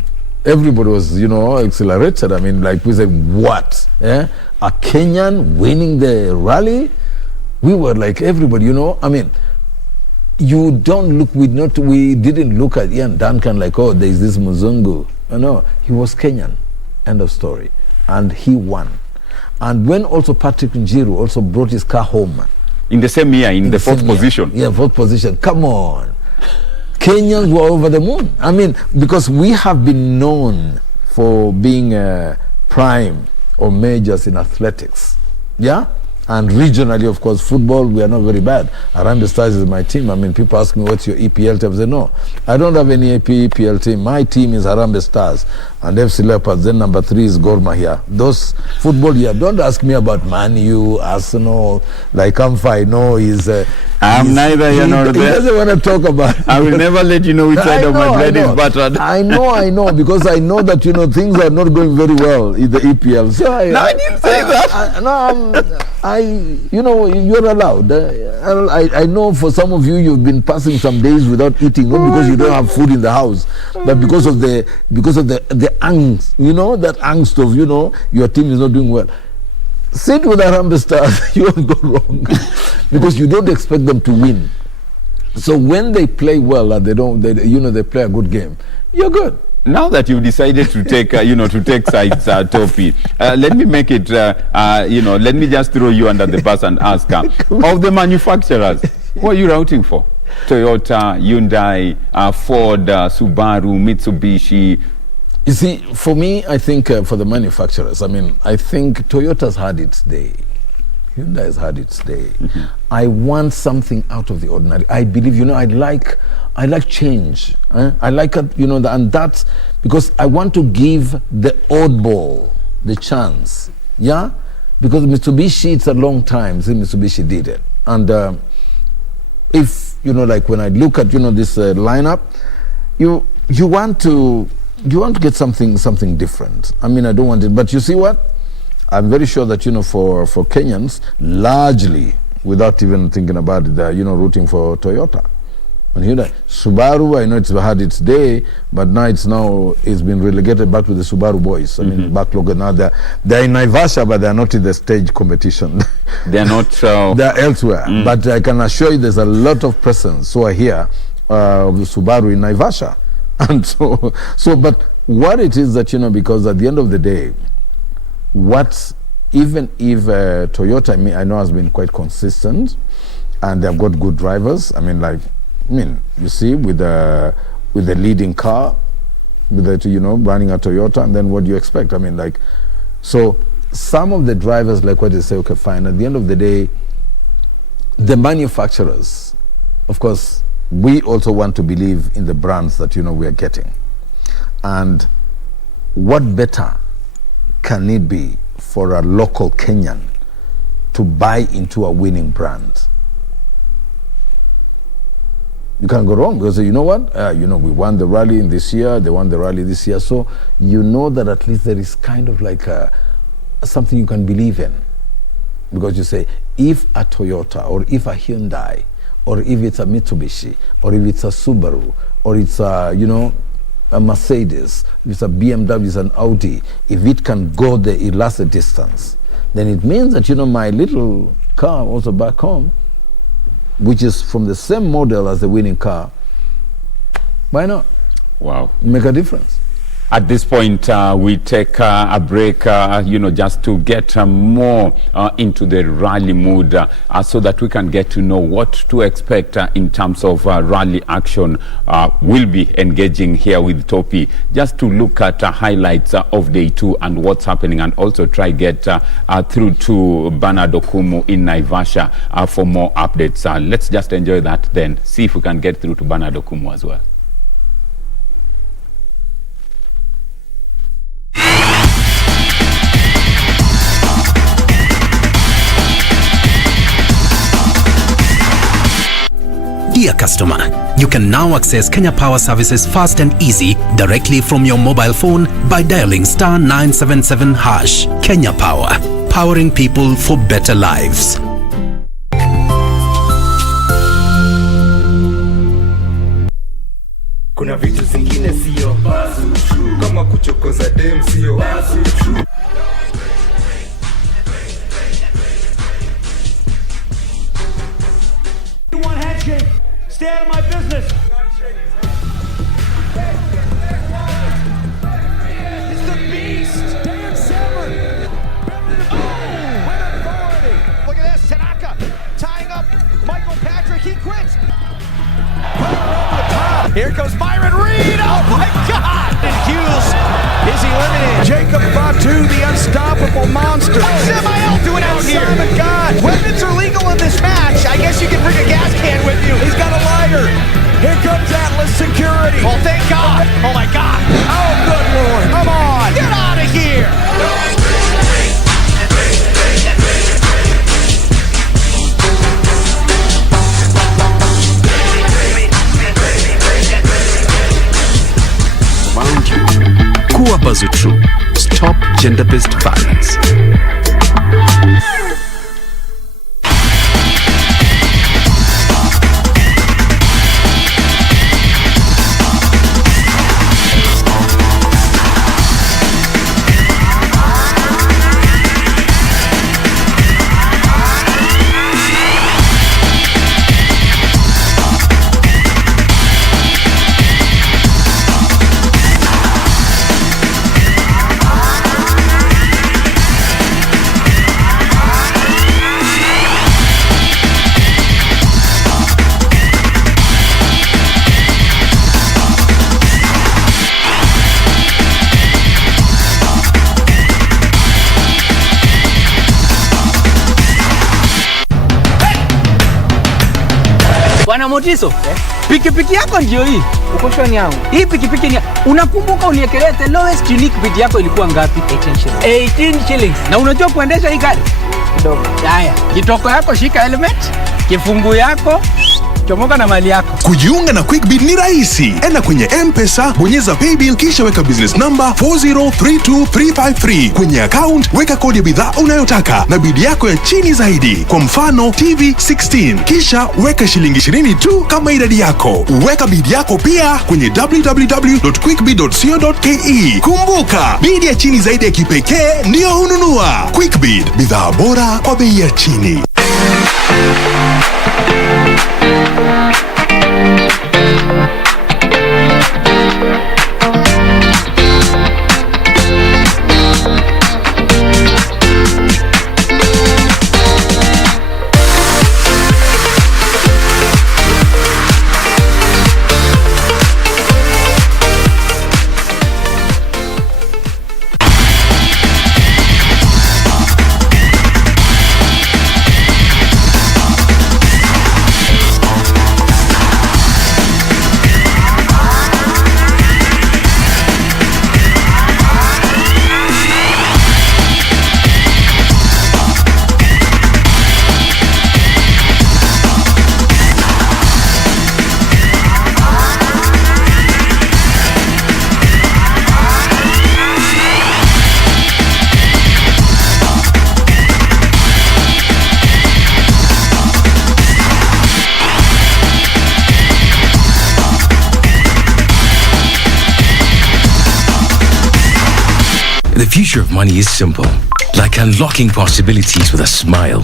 everybody was, accelerated. I mean, like we said, what? A Kenyan winning the rally? We were like everybody, I mean, you don't look, we didn't look at Ian Duncan like, oh, there's this Muzungu. No, he was Kenyan, end of story. And he won. And when also Patrick Njiru also brought his car home. In the same year, in the fourth position. Yeah, fourth position. Come on. Kenyans were over the moon. I mean, because we have been known for being prime or majors in athletics. Yeah? And regionally, of course, football, we are not very bad. Harambee Stars is my team. I mean, people ask me, what's your EPL team? I say, no, I don't have any EPL team. My team is Harambee Stars and FC Leopards. Then number 3 is Gor Mahia. Those football, don't ask me about Man U, Arsenal, like I know he's... I'm neither here nor there. He doesn't want to talk about it. I will never let you know which side of my bread is buttered. I know, because I know that, things are not going very well in the EPL. So I didn't say that. You're allowed. I know for some of you, you've been passing some days without eating, not because you don't have food in the house, but because of the angst, that angst of, your team is not doing well. Sit with Harambee Stars, you won't go wrong, because you don't expect them to win. So when they play well and they play a good game, you're good. Now that you've decided to take, sides, Topi, let me make it, let me just throw you under the bus and ask, of the manufacturers, who are you routing for? Toyota, Hyundai, Ford, Subaru, Mitsubishi. You see, for me, I think for the manufacturers, I think Toyota's had its day. Hyundai has had its day. Mm-hmm. I want something out of the ordinary. I believe, I like change. I like it, and that's because I want to give the oddball the chance. Yeah? Because Mitsubishi, it's a long time since Mitsubishi did it. And if, like when I look at, this lineup, you want to get something different. I don't want it. But you see what? I'm very sure that, for Kenyans, largely, without even thinking about it, they're, rooting for Toyota. And Hyundai. Subaru, I know it's had its day, but now it's been relegated back to the Subaru boys. Backlog now. They're in Naivasha, but they're not in the stage competition. They're not... they're elsewhere. But I can assure you there's a lot of persons who are here of the Subaru in Naivasha. And but what it is that, because at the end of the day, even if Toyota, I know, has been quite consistent and they've got good drivers. You see, with the leading car, with running a Toyota, and then what do you expect? So some of the drivers, like what they say, okay, fine. At the end of the day, the manufacturers, of course, we also want to believe in the brands that, we are getting. And what better can it be for a local Kenyan to buy into a winning brand? You can't go wrong, because you know what? We won the rally in this year, they won the rally this year, so that at least there is kind of like something you can believe in. Because you say, if a Toyota or if a Hyundai or if it's a Mitsubishi or if it's a Subaru or it's a Mercedes, if it's a BMW, it's an Audi, if it can go the elastic distance, then it means that, my little car also back home, which is from the same model as the winning car, why not? Wow. Make a difference. At this point, we take a break, just to get more into the rally mood so that we can get to know what to expect in terms of rally action. We'll be engaging here with Topi just to look at highlights of day 2 and what's happening, and also try get through to Bernard Okumu in Naivasha for more updates. Let's just enjoy that, then see if we can get through to Bernard Okumu as well. Dear customer, you can now access Kenya Power services fast and easy directly from your mobile phone by dialing *977#. Kenya Power, powering people for better lives. Kuna vitu zingine sio kama kuchokoza dem sio. One handshake. Stay out of my business. It's the beast. Dan Severn. Oh, with authority. Look at this. Tanaka tying up Michael Patrick. He quits. Here comes Byron Reed. Oh my God. And Hughes is eliminated. Jacob Fatu, the unstoppable monster. What's Samael doing out here? Simon God. security. Oh, thank God. Oh, my God. Oh, good Lord. Come on. Get out of here. Around you. Kuwa Bazutru. Stop gender-based violence. Bwana Motiso, pikipiki yako ndio hii. Uko shoni yangu. Hii pikipiki ni unakumbuka uniekelea the lowest unique bid yako ilikuwa ngapi? 18 shillings. 18 shillings. Na unajua kuendesha hii gari? Kidogo. Haya, kitoko yako shika helmet, kifungu yako chomoka na mali yako. Kujiunga na QuickBid ni rahisi. Enda kwenye M-Pesa, bonyeza paybill kisha weka business number 4032353. Kwenye account weka kodi ya bidhaa unayotaka na bid yako ya chini zaidi. Kwa mfano TV 16. Kisha weka shilingi 20 tu kama idadi yako. Weka bid yako pia kwenye www.quickbid.co.ke. Kumbuka, bid ya chini zaidi ya kipekee ndio hununua. QuickBid, bidhaa bora kwa bei ya chini. The future of money is simple, like unlocking possibilities with a smile.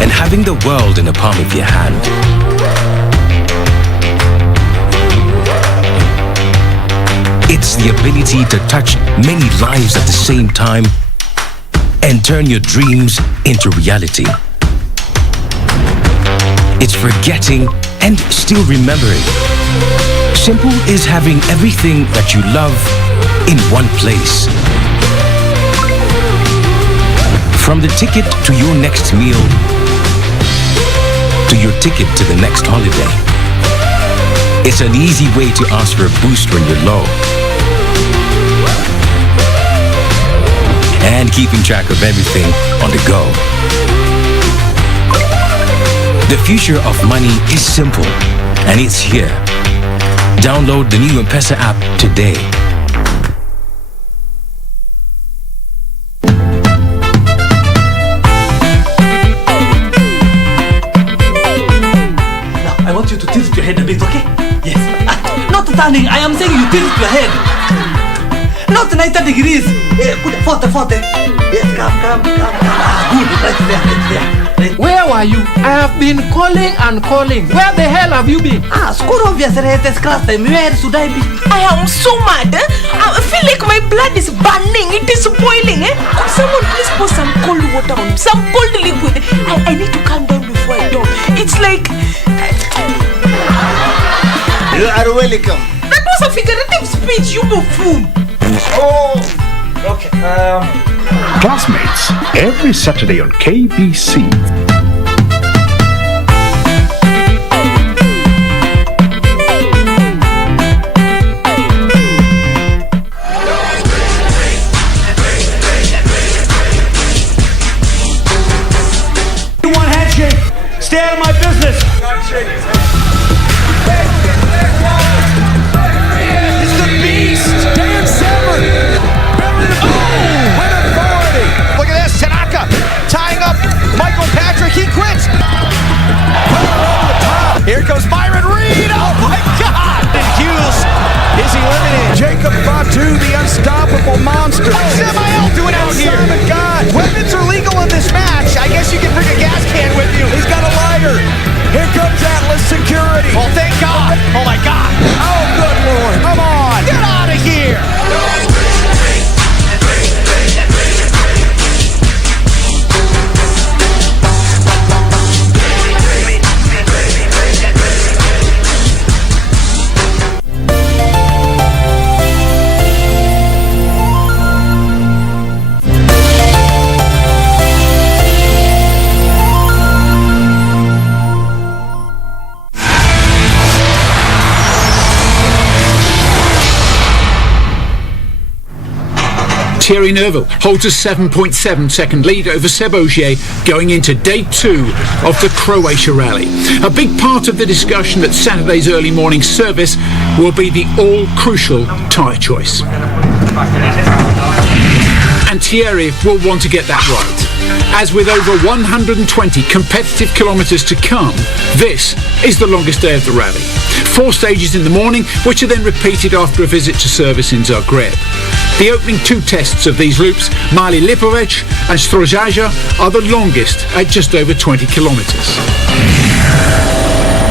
And having the world in the palm of your hand. It's the ability to touch many lives at the same time and turn your dreams into reality. It's forgetting and still remembering. Simple is having everything that you love in one place. From the ticket to your next meal, to your ticket to the next holiday. It's an easy way to ask for a boost when you're low. And keeping track of everything on the go. The future of money is simple, and it's here. Download the new M-Pesa app today. Now, I want you to tilt your head a bit, okay? Yes. Not turning, I am saying you tilt your head. Not 90 degrees. 40. Yes, come. Good, right there. Where were you? I have been calling and calling. Where the hell have you been? School obviously has class time. Where should I be? I am so mad. I feel like my blood is burning. It is boiling. Could someone please pour some cold water on me? Some cold liquid. I need to calm down before I do. It's like... You are welcome. That was a figurative speech, you buffoon. Oh, okay. Classmates, every Saturday on KBC. It's the beast, Dan Severn. With authority. Look at this, Tanaka tying up Michael Patrick. He quits. Here comes Byron Reed. Oh my God! And Hughes is eliminated. Jacob Fatu, the unstoppable monster. What's Samael doing out here? God, weapons are legal in this match. I guess you can bring a gas can with you. He's got a lighter. Here comes Atlas Security. Oh, thank God. Oh my God. Oh, good Lord. Come on. Get out of here. Thierry Neuville holds a 7.7 second lead over Seb Ogier going into day 2 of the Croatia Rally. A big part of the discussion at Saturday's early morning service will be the all-crucial tyre choice. And Thierry will want to get that right. As with over 120 competitive kilometres to come, this is the longest day of the rally. 4 stages in the morning, which are then repeated after a visit to service in Zagreb. The opening 2 tests of these loops, Mali Lipovic and Strojaja, are the longest at just over 20 kilometres.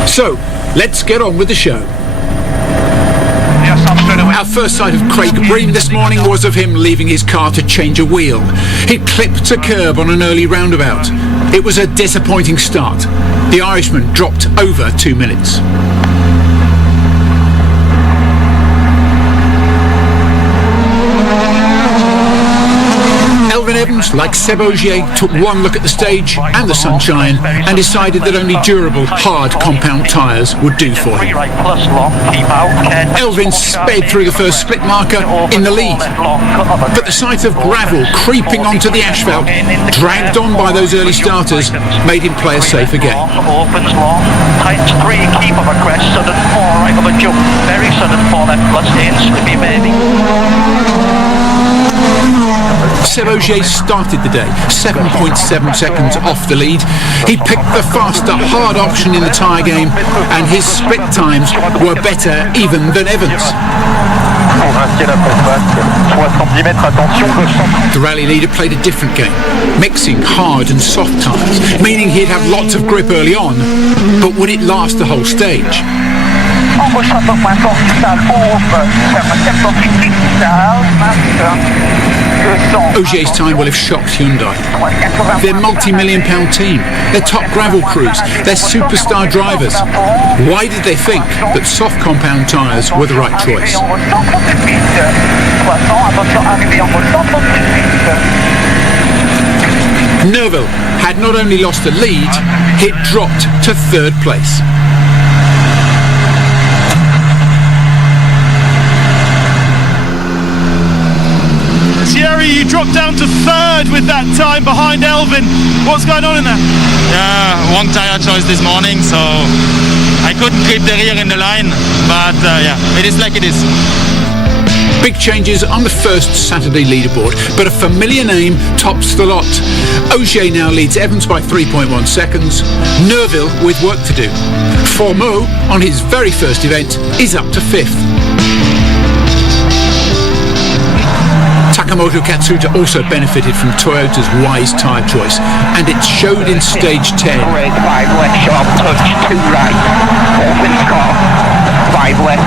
So, let's get on with the show. Our first sight of Craig Breen this morning was of him leaving his car to change a wheel. He'd clipped a curb on an early roundabout. It was a disappointing start. The Irishman dropped over 2 minutes. Evans, like Seb Ogier, took one look at the stage and the sunshine and decided that only durable, hard compound tyres would do for him. Elvin sped through the first split marker in the lead, but the sight of gravel creeping onto the asphalt, dragged on by those early starters, made him play it safe again. Opens long, tights 3, keep of a crest, sudden 4, right of a jump, very sudden 4 left, plus in, slippy maybe. Seb Ogier started the day 7.7 seconds off the lead. He picked the faster, hard option in the tyre game, and his split times were better even than Evans. The rally leader played a different game, mixing hard and soft tyres, meaning he'd have lots of grip early on, but would it last the whole stage? Ogier's time will have shocked Hyundai. They're multi-million-pound team, they're top gravel crews, they're superstar drivers. Why did they think that soft compound tyres were the right choice? Neuville had not only lost the lead, he'd dropped to 3rd place. Thierry, you dropped down to 3rd with that time behind Elvin. What's going on in there? Yeah, wrong tire choice this morning, so I couldn't grip the rear in the line, but yeah, it is like it is. Big changes on the first Saturday leaderboard, but a familiar name tops the lot. Ogier now leads Evans by 3.1 seconds, Neuville with work to do. Formeau, on his very first event, is up to 5th. Takamoto Katsuta also benefited from Toyota's wise tyre choice, and it showed in stage 10. 5 left sharp touch, 2 right, opens car, 5 left,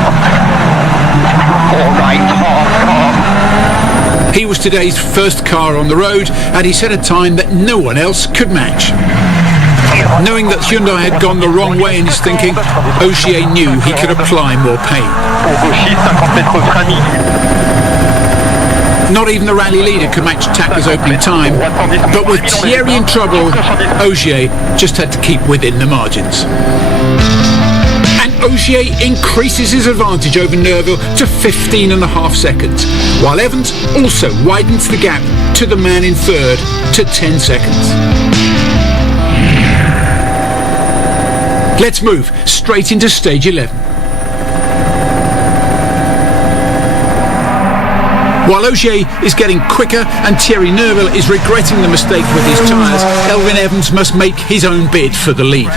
4 right, half car. He was today's first car on the road, and he set a time that no one else could match. Knowing that Hyundai had gone the wrong way in his thinking, Ogier knew he could apply more pain. Not even the rally leader could match Taka's opening time, but with Thierry in trouble, Ogier just had to keep within the margins. And Ogier increases his advantage over Neuville to 15.5 seconds, while Evans also widens the gap to the man in 3rd to 10 seconds. Let's move straight into stage 11. While Ogier is getting quicker and Thierry Neuville is regretting the mistake with his tyres, Elfyn Evans must make his own bid for the lead.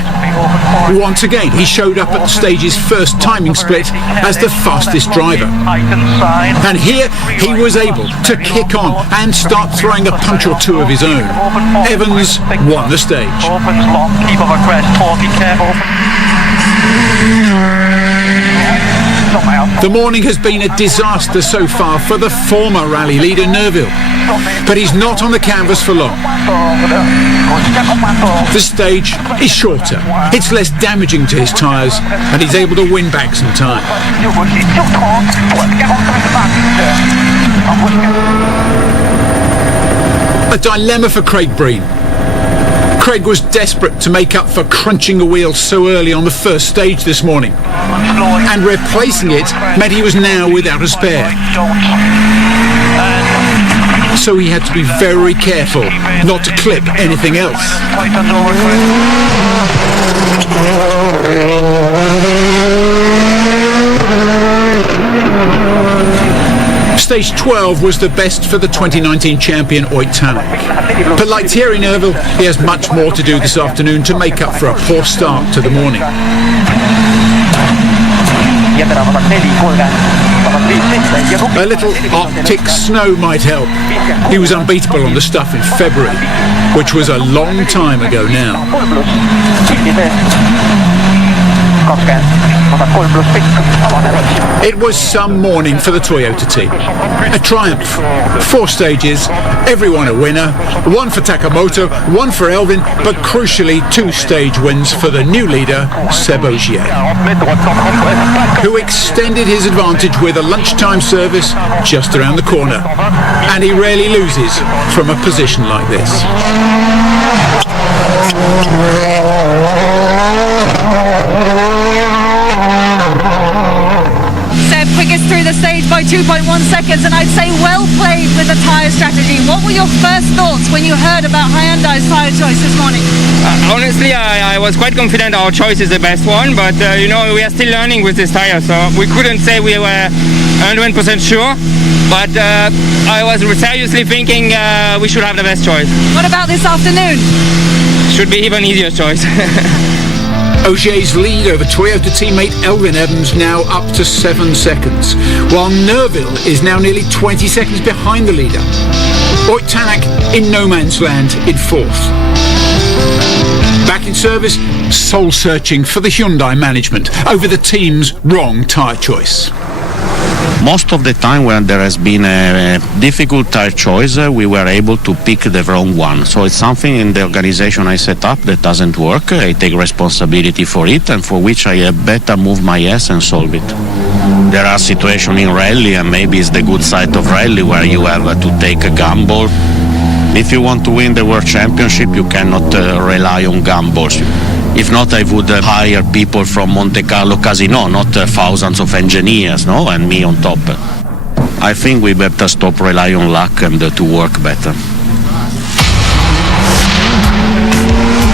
Once again, he showed up at the stage's first timing split as the fastest driver. And here he was able to kick on and start throwing a punch or two of his own. Evans won the stage. The morning has been a disaster so far for the former rally leader Neuville, but he's not on the canvas for long. The stage is shorter, it's less damaging to his tyres, and he's able to win back some time. A dilemma for Craig Breen. Craig was desperate to make up for crunching a wheel so early on the first stage this morning, and replacing it meant he was now without a spare. So he had to be very careful not to clip anything else. Stage 12 was the best for the 2019 champion Ott Tanak. But like Thierry Neuville, he has much more to do this afternoon to make up for a poor start to the morning. A little Arctic snow might help. He was unbeatable on the stuff in February, which was a long time ago now. It was some morning for the Toyota team. A triumph. 4 stages, everyone a winner. 1 for Takamoto, 1 for Elfyn, but crucially 2 stage wins for the new leader, Seb Ogier, who extended his advantage with a lunchtime service just around the corner. And he rarely loses from a position like this. Seb, quickest through the stage by 2.1 seconds, and I'd say well played with the tyre strategy. What were your first thoughts when you heard about Hyundai's tyre choice this morning? Honestly, I was quite confident our choice is the best one, but you know, we are still learning with this tyre, so we couldn't say we were 100% sure, but I was seriously thinking we should have the best choice. What about this afternoon? Should be even easier choice. Ogier's lead over Toyota teammate Elfyn Evans now up to 7 seconds, while Neuville is now nearly 20 seconds behind the leader. Ott Tanak in no man's land in 4th. Back in service, soul searching for the Hyundai management over the team's wrong tyre choice. Most of the time when there has been a difficult tyre choice, we were able to pick the wrong one. So it's something in the organization I set up that doesn't work. I take responsibility for it, and for which I better move my ass and solve it. There are situations in rally, and maybe it's the good side of rally, where you have to take a gamble. If you want to win the World Championship, you cannot rely on gambles. If not, I would hire people from Monte Carlo Casino, not thousands of engineers, no, and me on top. I think we better stop relying on luck and to work better.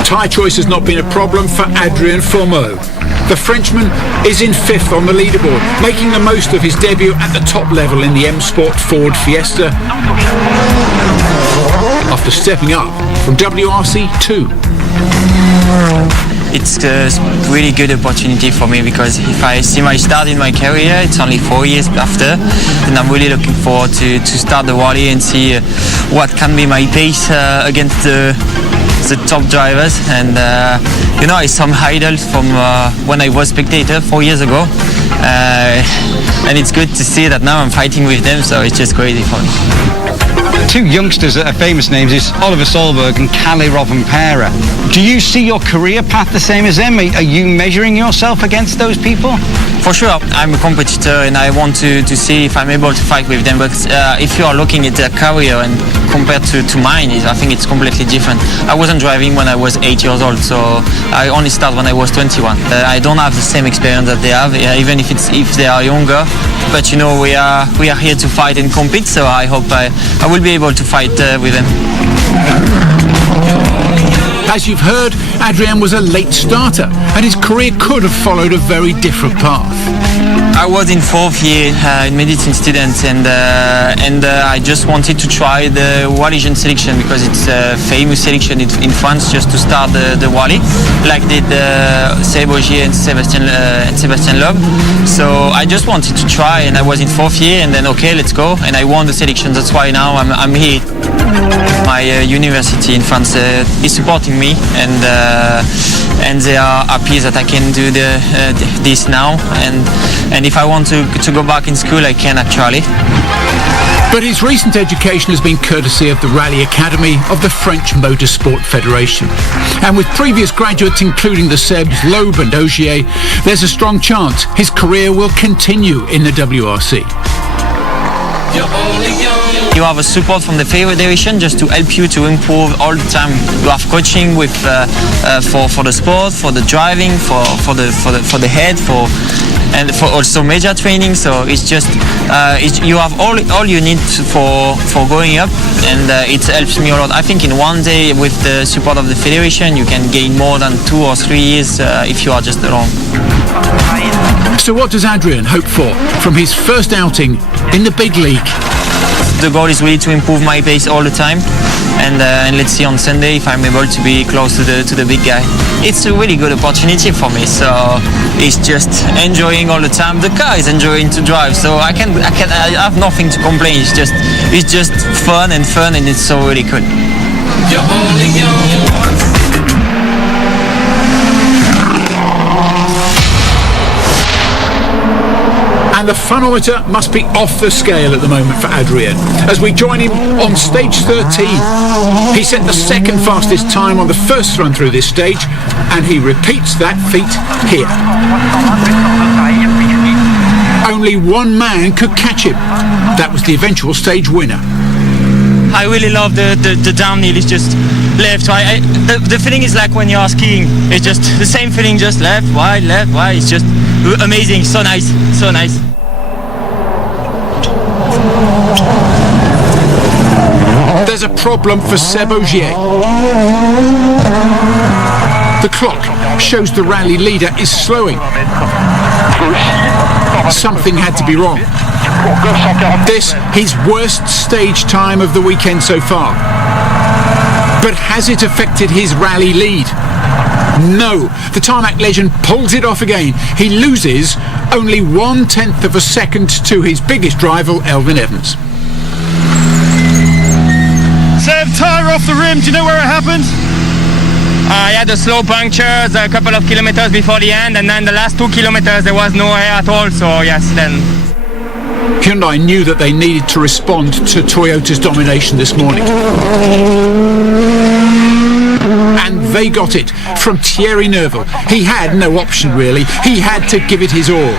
Tyre choice has not been a problem for Adrien Fourmeau. The Frenchman is in 5th on the leaderboard, making the most of his debut at the top level in the M Sport Ford Fiesta, after stepping up from WRC 2. It's a really good opportunity for me, because if I see my start in my career, it's only 4 years after, and I'm really looking forward to start the rally and see what can be my pace against the top drivers. And you know, I saw some idols from when I was spectator 4 years ago, and it's good to see that now I'm fighting with them, so it's just crazy fun. 2 youngsters that are famous names is Oliver Solberg and Kalle Rovanperä. Do you see your career path the same as them? Are you measuring yourself against those people? For sure, I'm a competitor and I want to see if I'm able to fight with them, but if you are looking at their career and compared to mine, I think it's completely different. I wasn't driving when I was 8 years old, so I only started when I was 21. I don't have the same experience that they have, even if they are younger, but you know, we are here to fight and compete, so I hope I will be able to fight with them. As you've heard, Adrien was a late starter, and his career could have followed a very different path. I was in fourth year in medicine student, and I just wanted to try the Walligen selection because it's a famous selection in France just to start the Wally, like did Seb Ogier and Sébastien Loeb. So I just wanted to try, and I was in fourth year, and then okay, let's go, and I won the selection. That's why now I'm here. My university in France is supporting me, and they are happy that I can do this now, and if I want to go back in school, I can actually. But his recent education has been courtesy of the Rally Academy of the French Motorsport Federation. And with previous graduates, including the Sebs, Loeb and Ogier, there's a strong chance his career will continue in the WRC. You have a support from the federation just to help you to improve all the time. You have coaching with for the sport, for the driving, for the head, and for also major training. So it's just you have all you need for going up, and it helps me a lot. I think in one day with the support of the federation, you can gain more than 2 or 3 years if you are just alone. So what does Adrien hope for from his first outing in the big league? The goal is really to improve my pace all the time, and let's see on Sunday if I'm able to be close to the big guy. It's a really good opportunity for me, so it's just enjoying all the time. The car is enjoying to drive, so I have nothing to complain. It's just fun, and it's so really good. You're only young once. And the funometer must be off the scale at the moment for Adrien, as we join him on stage 13. He set the second fastest time on the first run through this stage, and he repeats that feat here. Only one man could catch him. That was the eventual stage winner. I really love the downhill. It's just left, right. The feeling is like when you are skiing. It's just the same feeling, just left, right. It's just amazing. So nice, so nice. There's a problem for Seb Ogier. The clock shows the rally leader is slowing. Something had to be wrong. This, his worst stage time of the weekend so far. But has it affected his rally lead? No, the tarmac legend pulls it off again. He loses only 1/10 of a second to his biggest rival, Elfyn Evans. Seb, tyre off the rim. Do you know where it happened? I had a slow punctures a couple of kilometers before the end, and then the last 2 kilometers there was no air at all, so yes, then. Hyundai knew that they needed to respond to Toyota's domination this morning. And they got it from Thierry Neuville. He had no option really. He had to give it his all.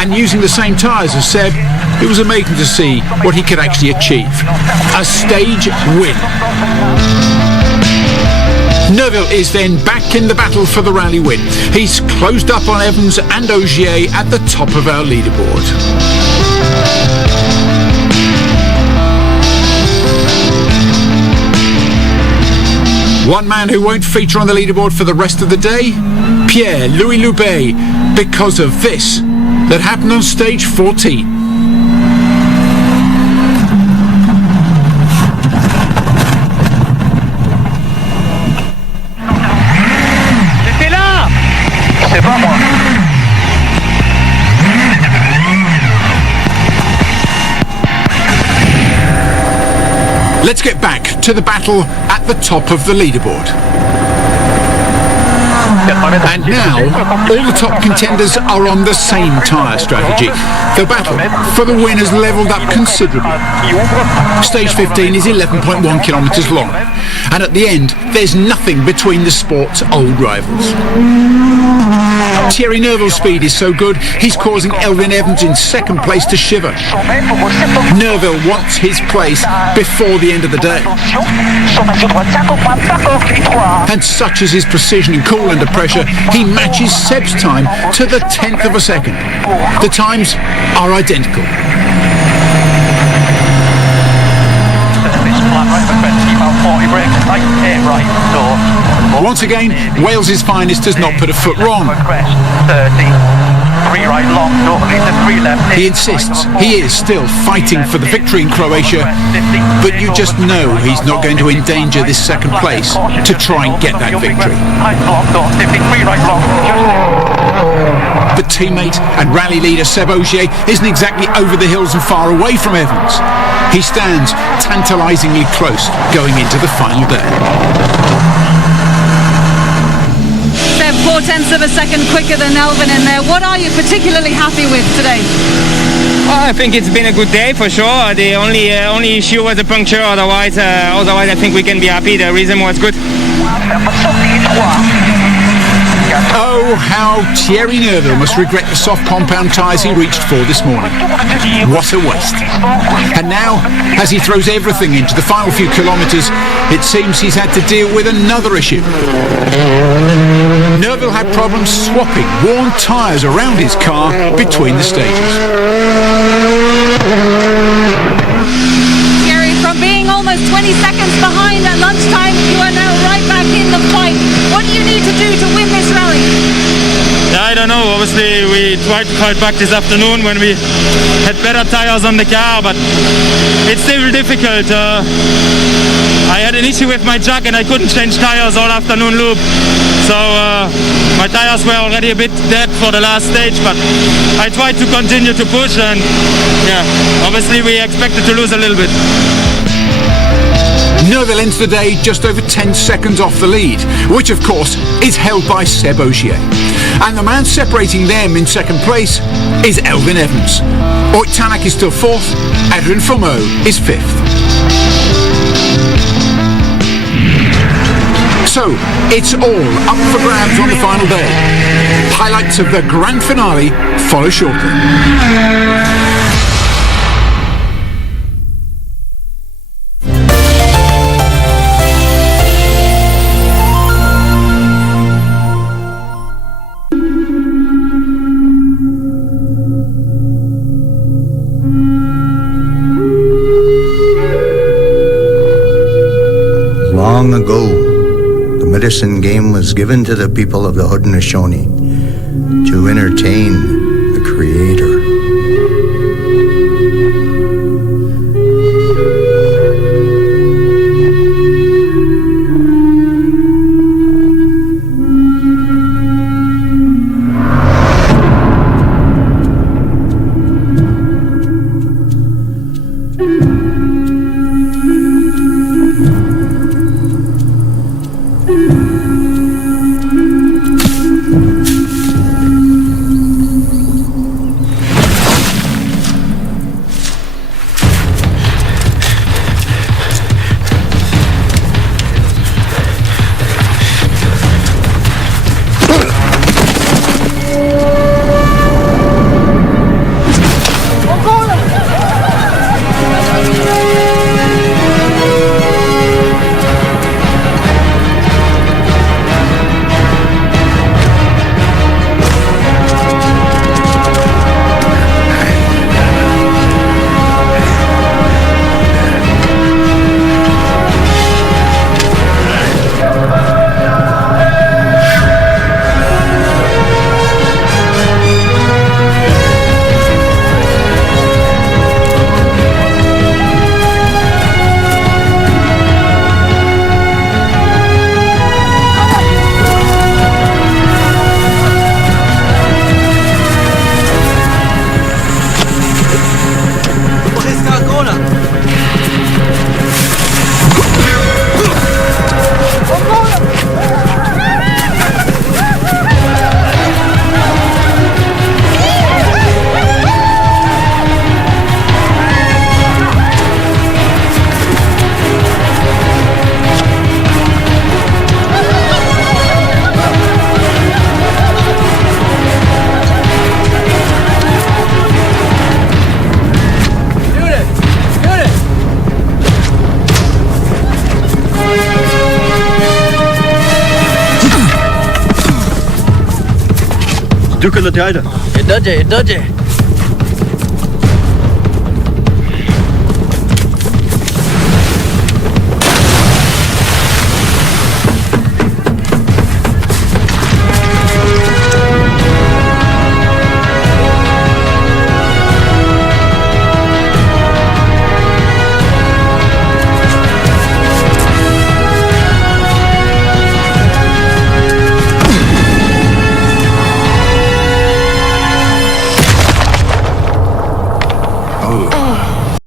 And using the same tyres as Seb, it was amazing to see what he could actually achieve. A stage win. Neuville is then back in the battle for the rally win. He's closed up on Evans and Ogier at the top of our leaderboard. One man who won't feature on the leaderboard for the rest of the day, Pierre-Louis Loubet, because of this that happened on stage 14. J'étais là. C'est pas moi. Let's get back to the battle at the top of the leaderboard. And now, all the top contenders are on the same tyre strategy. The battle for the win has levelled up considerably. Stage 15 is 11.1 kilometres long, and at the end, there's nothing between the sport's old rivals. Thierry Neuville's speed is so good, he's causing Elfyn Evans in second place to shiver. Neuville wants his place before the end of the day. And such is his precision and cool under pressure, he matches Seb's time to the 10th of a second. The times are identical. once again, Wales's finest has not put a foot wrong. 3 right long, normally the 3 left. He insists he is still fighting for the victory in Croatia, but you just know he's not going to endanger this second place to try and get that victory. But teammate and rally leader Seb Ogier isn't exactly over the hills and far away from Evans. He stands tantalisingly close going into the final day. 0.4 of a second quicker than Elvin in there. What are you particularly happy with today? Well, I think it's been a good day for sure. The only issue was a puncture. Otherwise, I think we can be happy. The rhythm was good. Oh, how Thierry Neuville must regret the soft compound tyres he reached for this morning. What a waste. And now, as he throws everything into the final few kilometres, it seems he's had to deal with another issue. Neuville had problems swapping worn tyres around his car between the stages. Thierry, from being almost 20 seconds behind at lunchtime, you are now right back in the fight. What do you need to do to win this rally? Yeah, I don't know. Obviously, we tried to fight back this afternoon when we had better tires on the car, but it's still difficult. I had an issue with my jack and I couldn't change tires all afternoon loop. So my tires were already a bit dead for the last stage, but I tried to continue to push, and yeah, obviously we expected to lose a little bit. Neuville ends the day just over 10 seconds off the lead, which of course is held by Seb Ogier. And the man separating them in second place is Elvin Evans. Oyt Tanak is still fourth, Adrian Fourmeau is fifth. So, it's all up for grabs on the final day. Highlights of the grand finale follow shortly. Long ago, the medicine game was given to the people of the Haudenosaunee to entertain the Creator. Duke of the Tide. It does.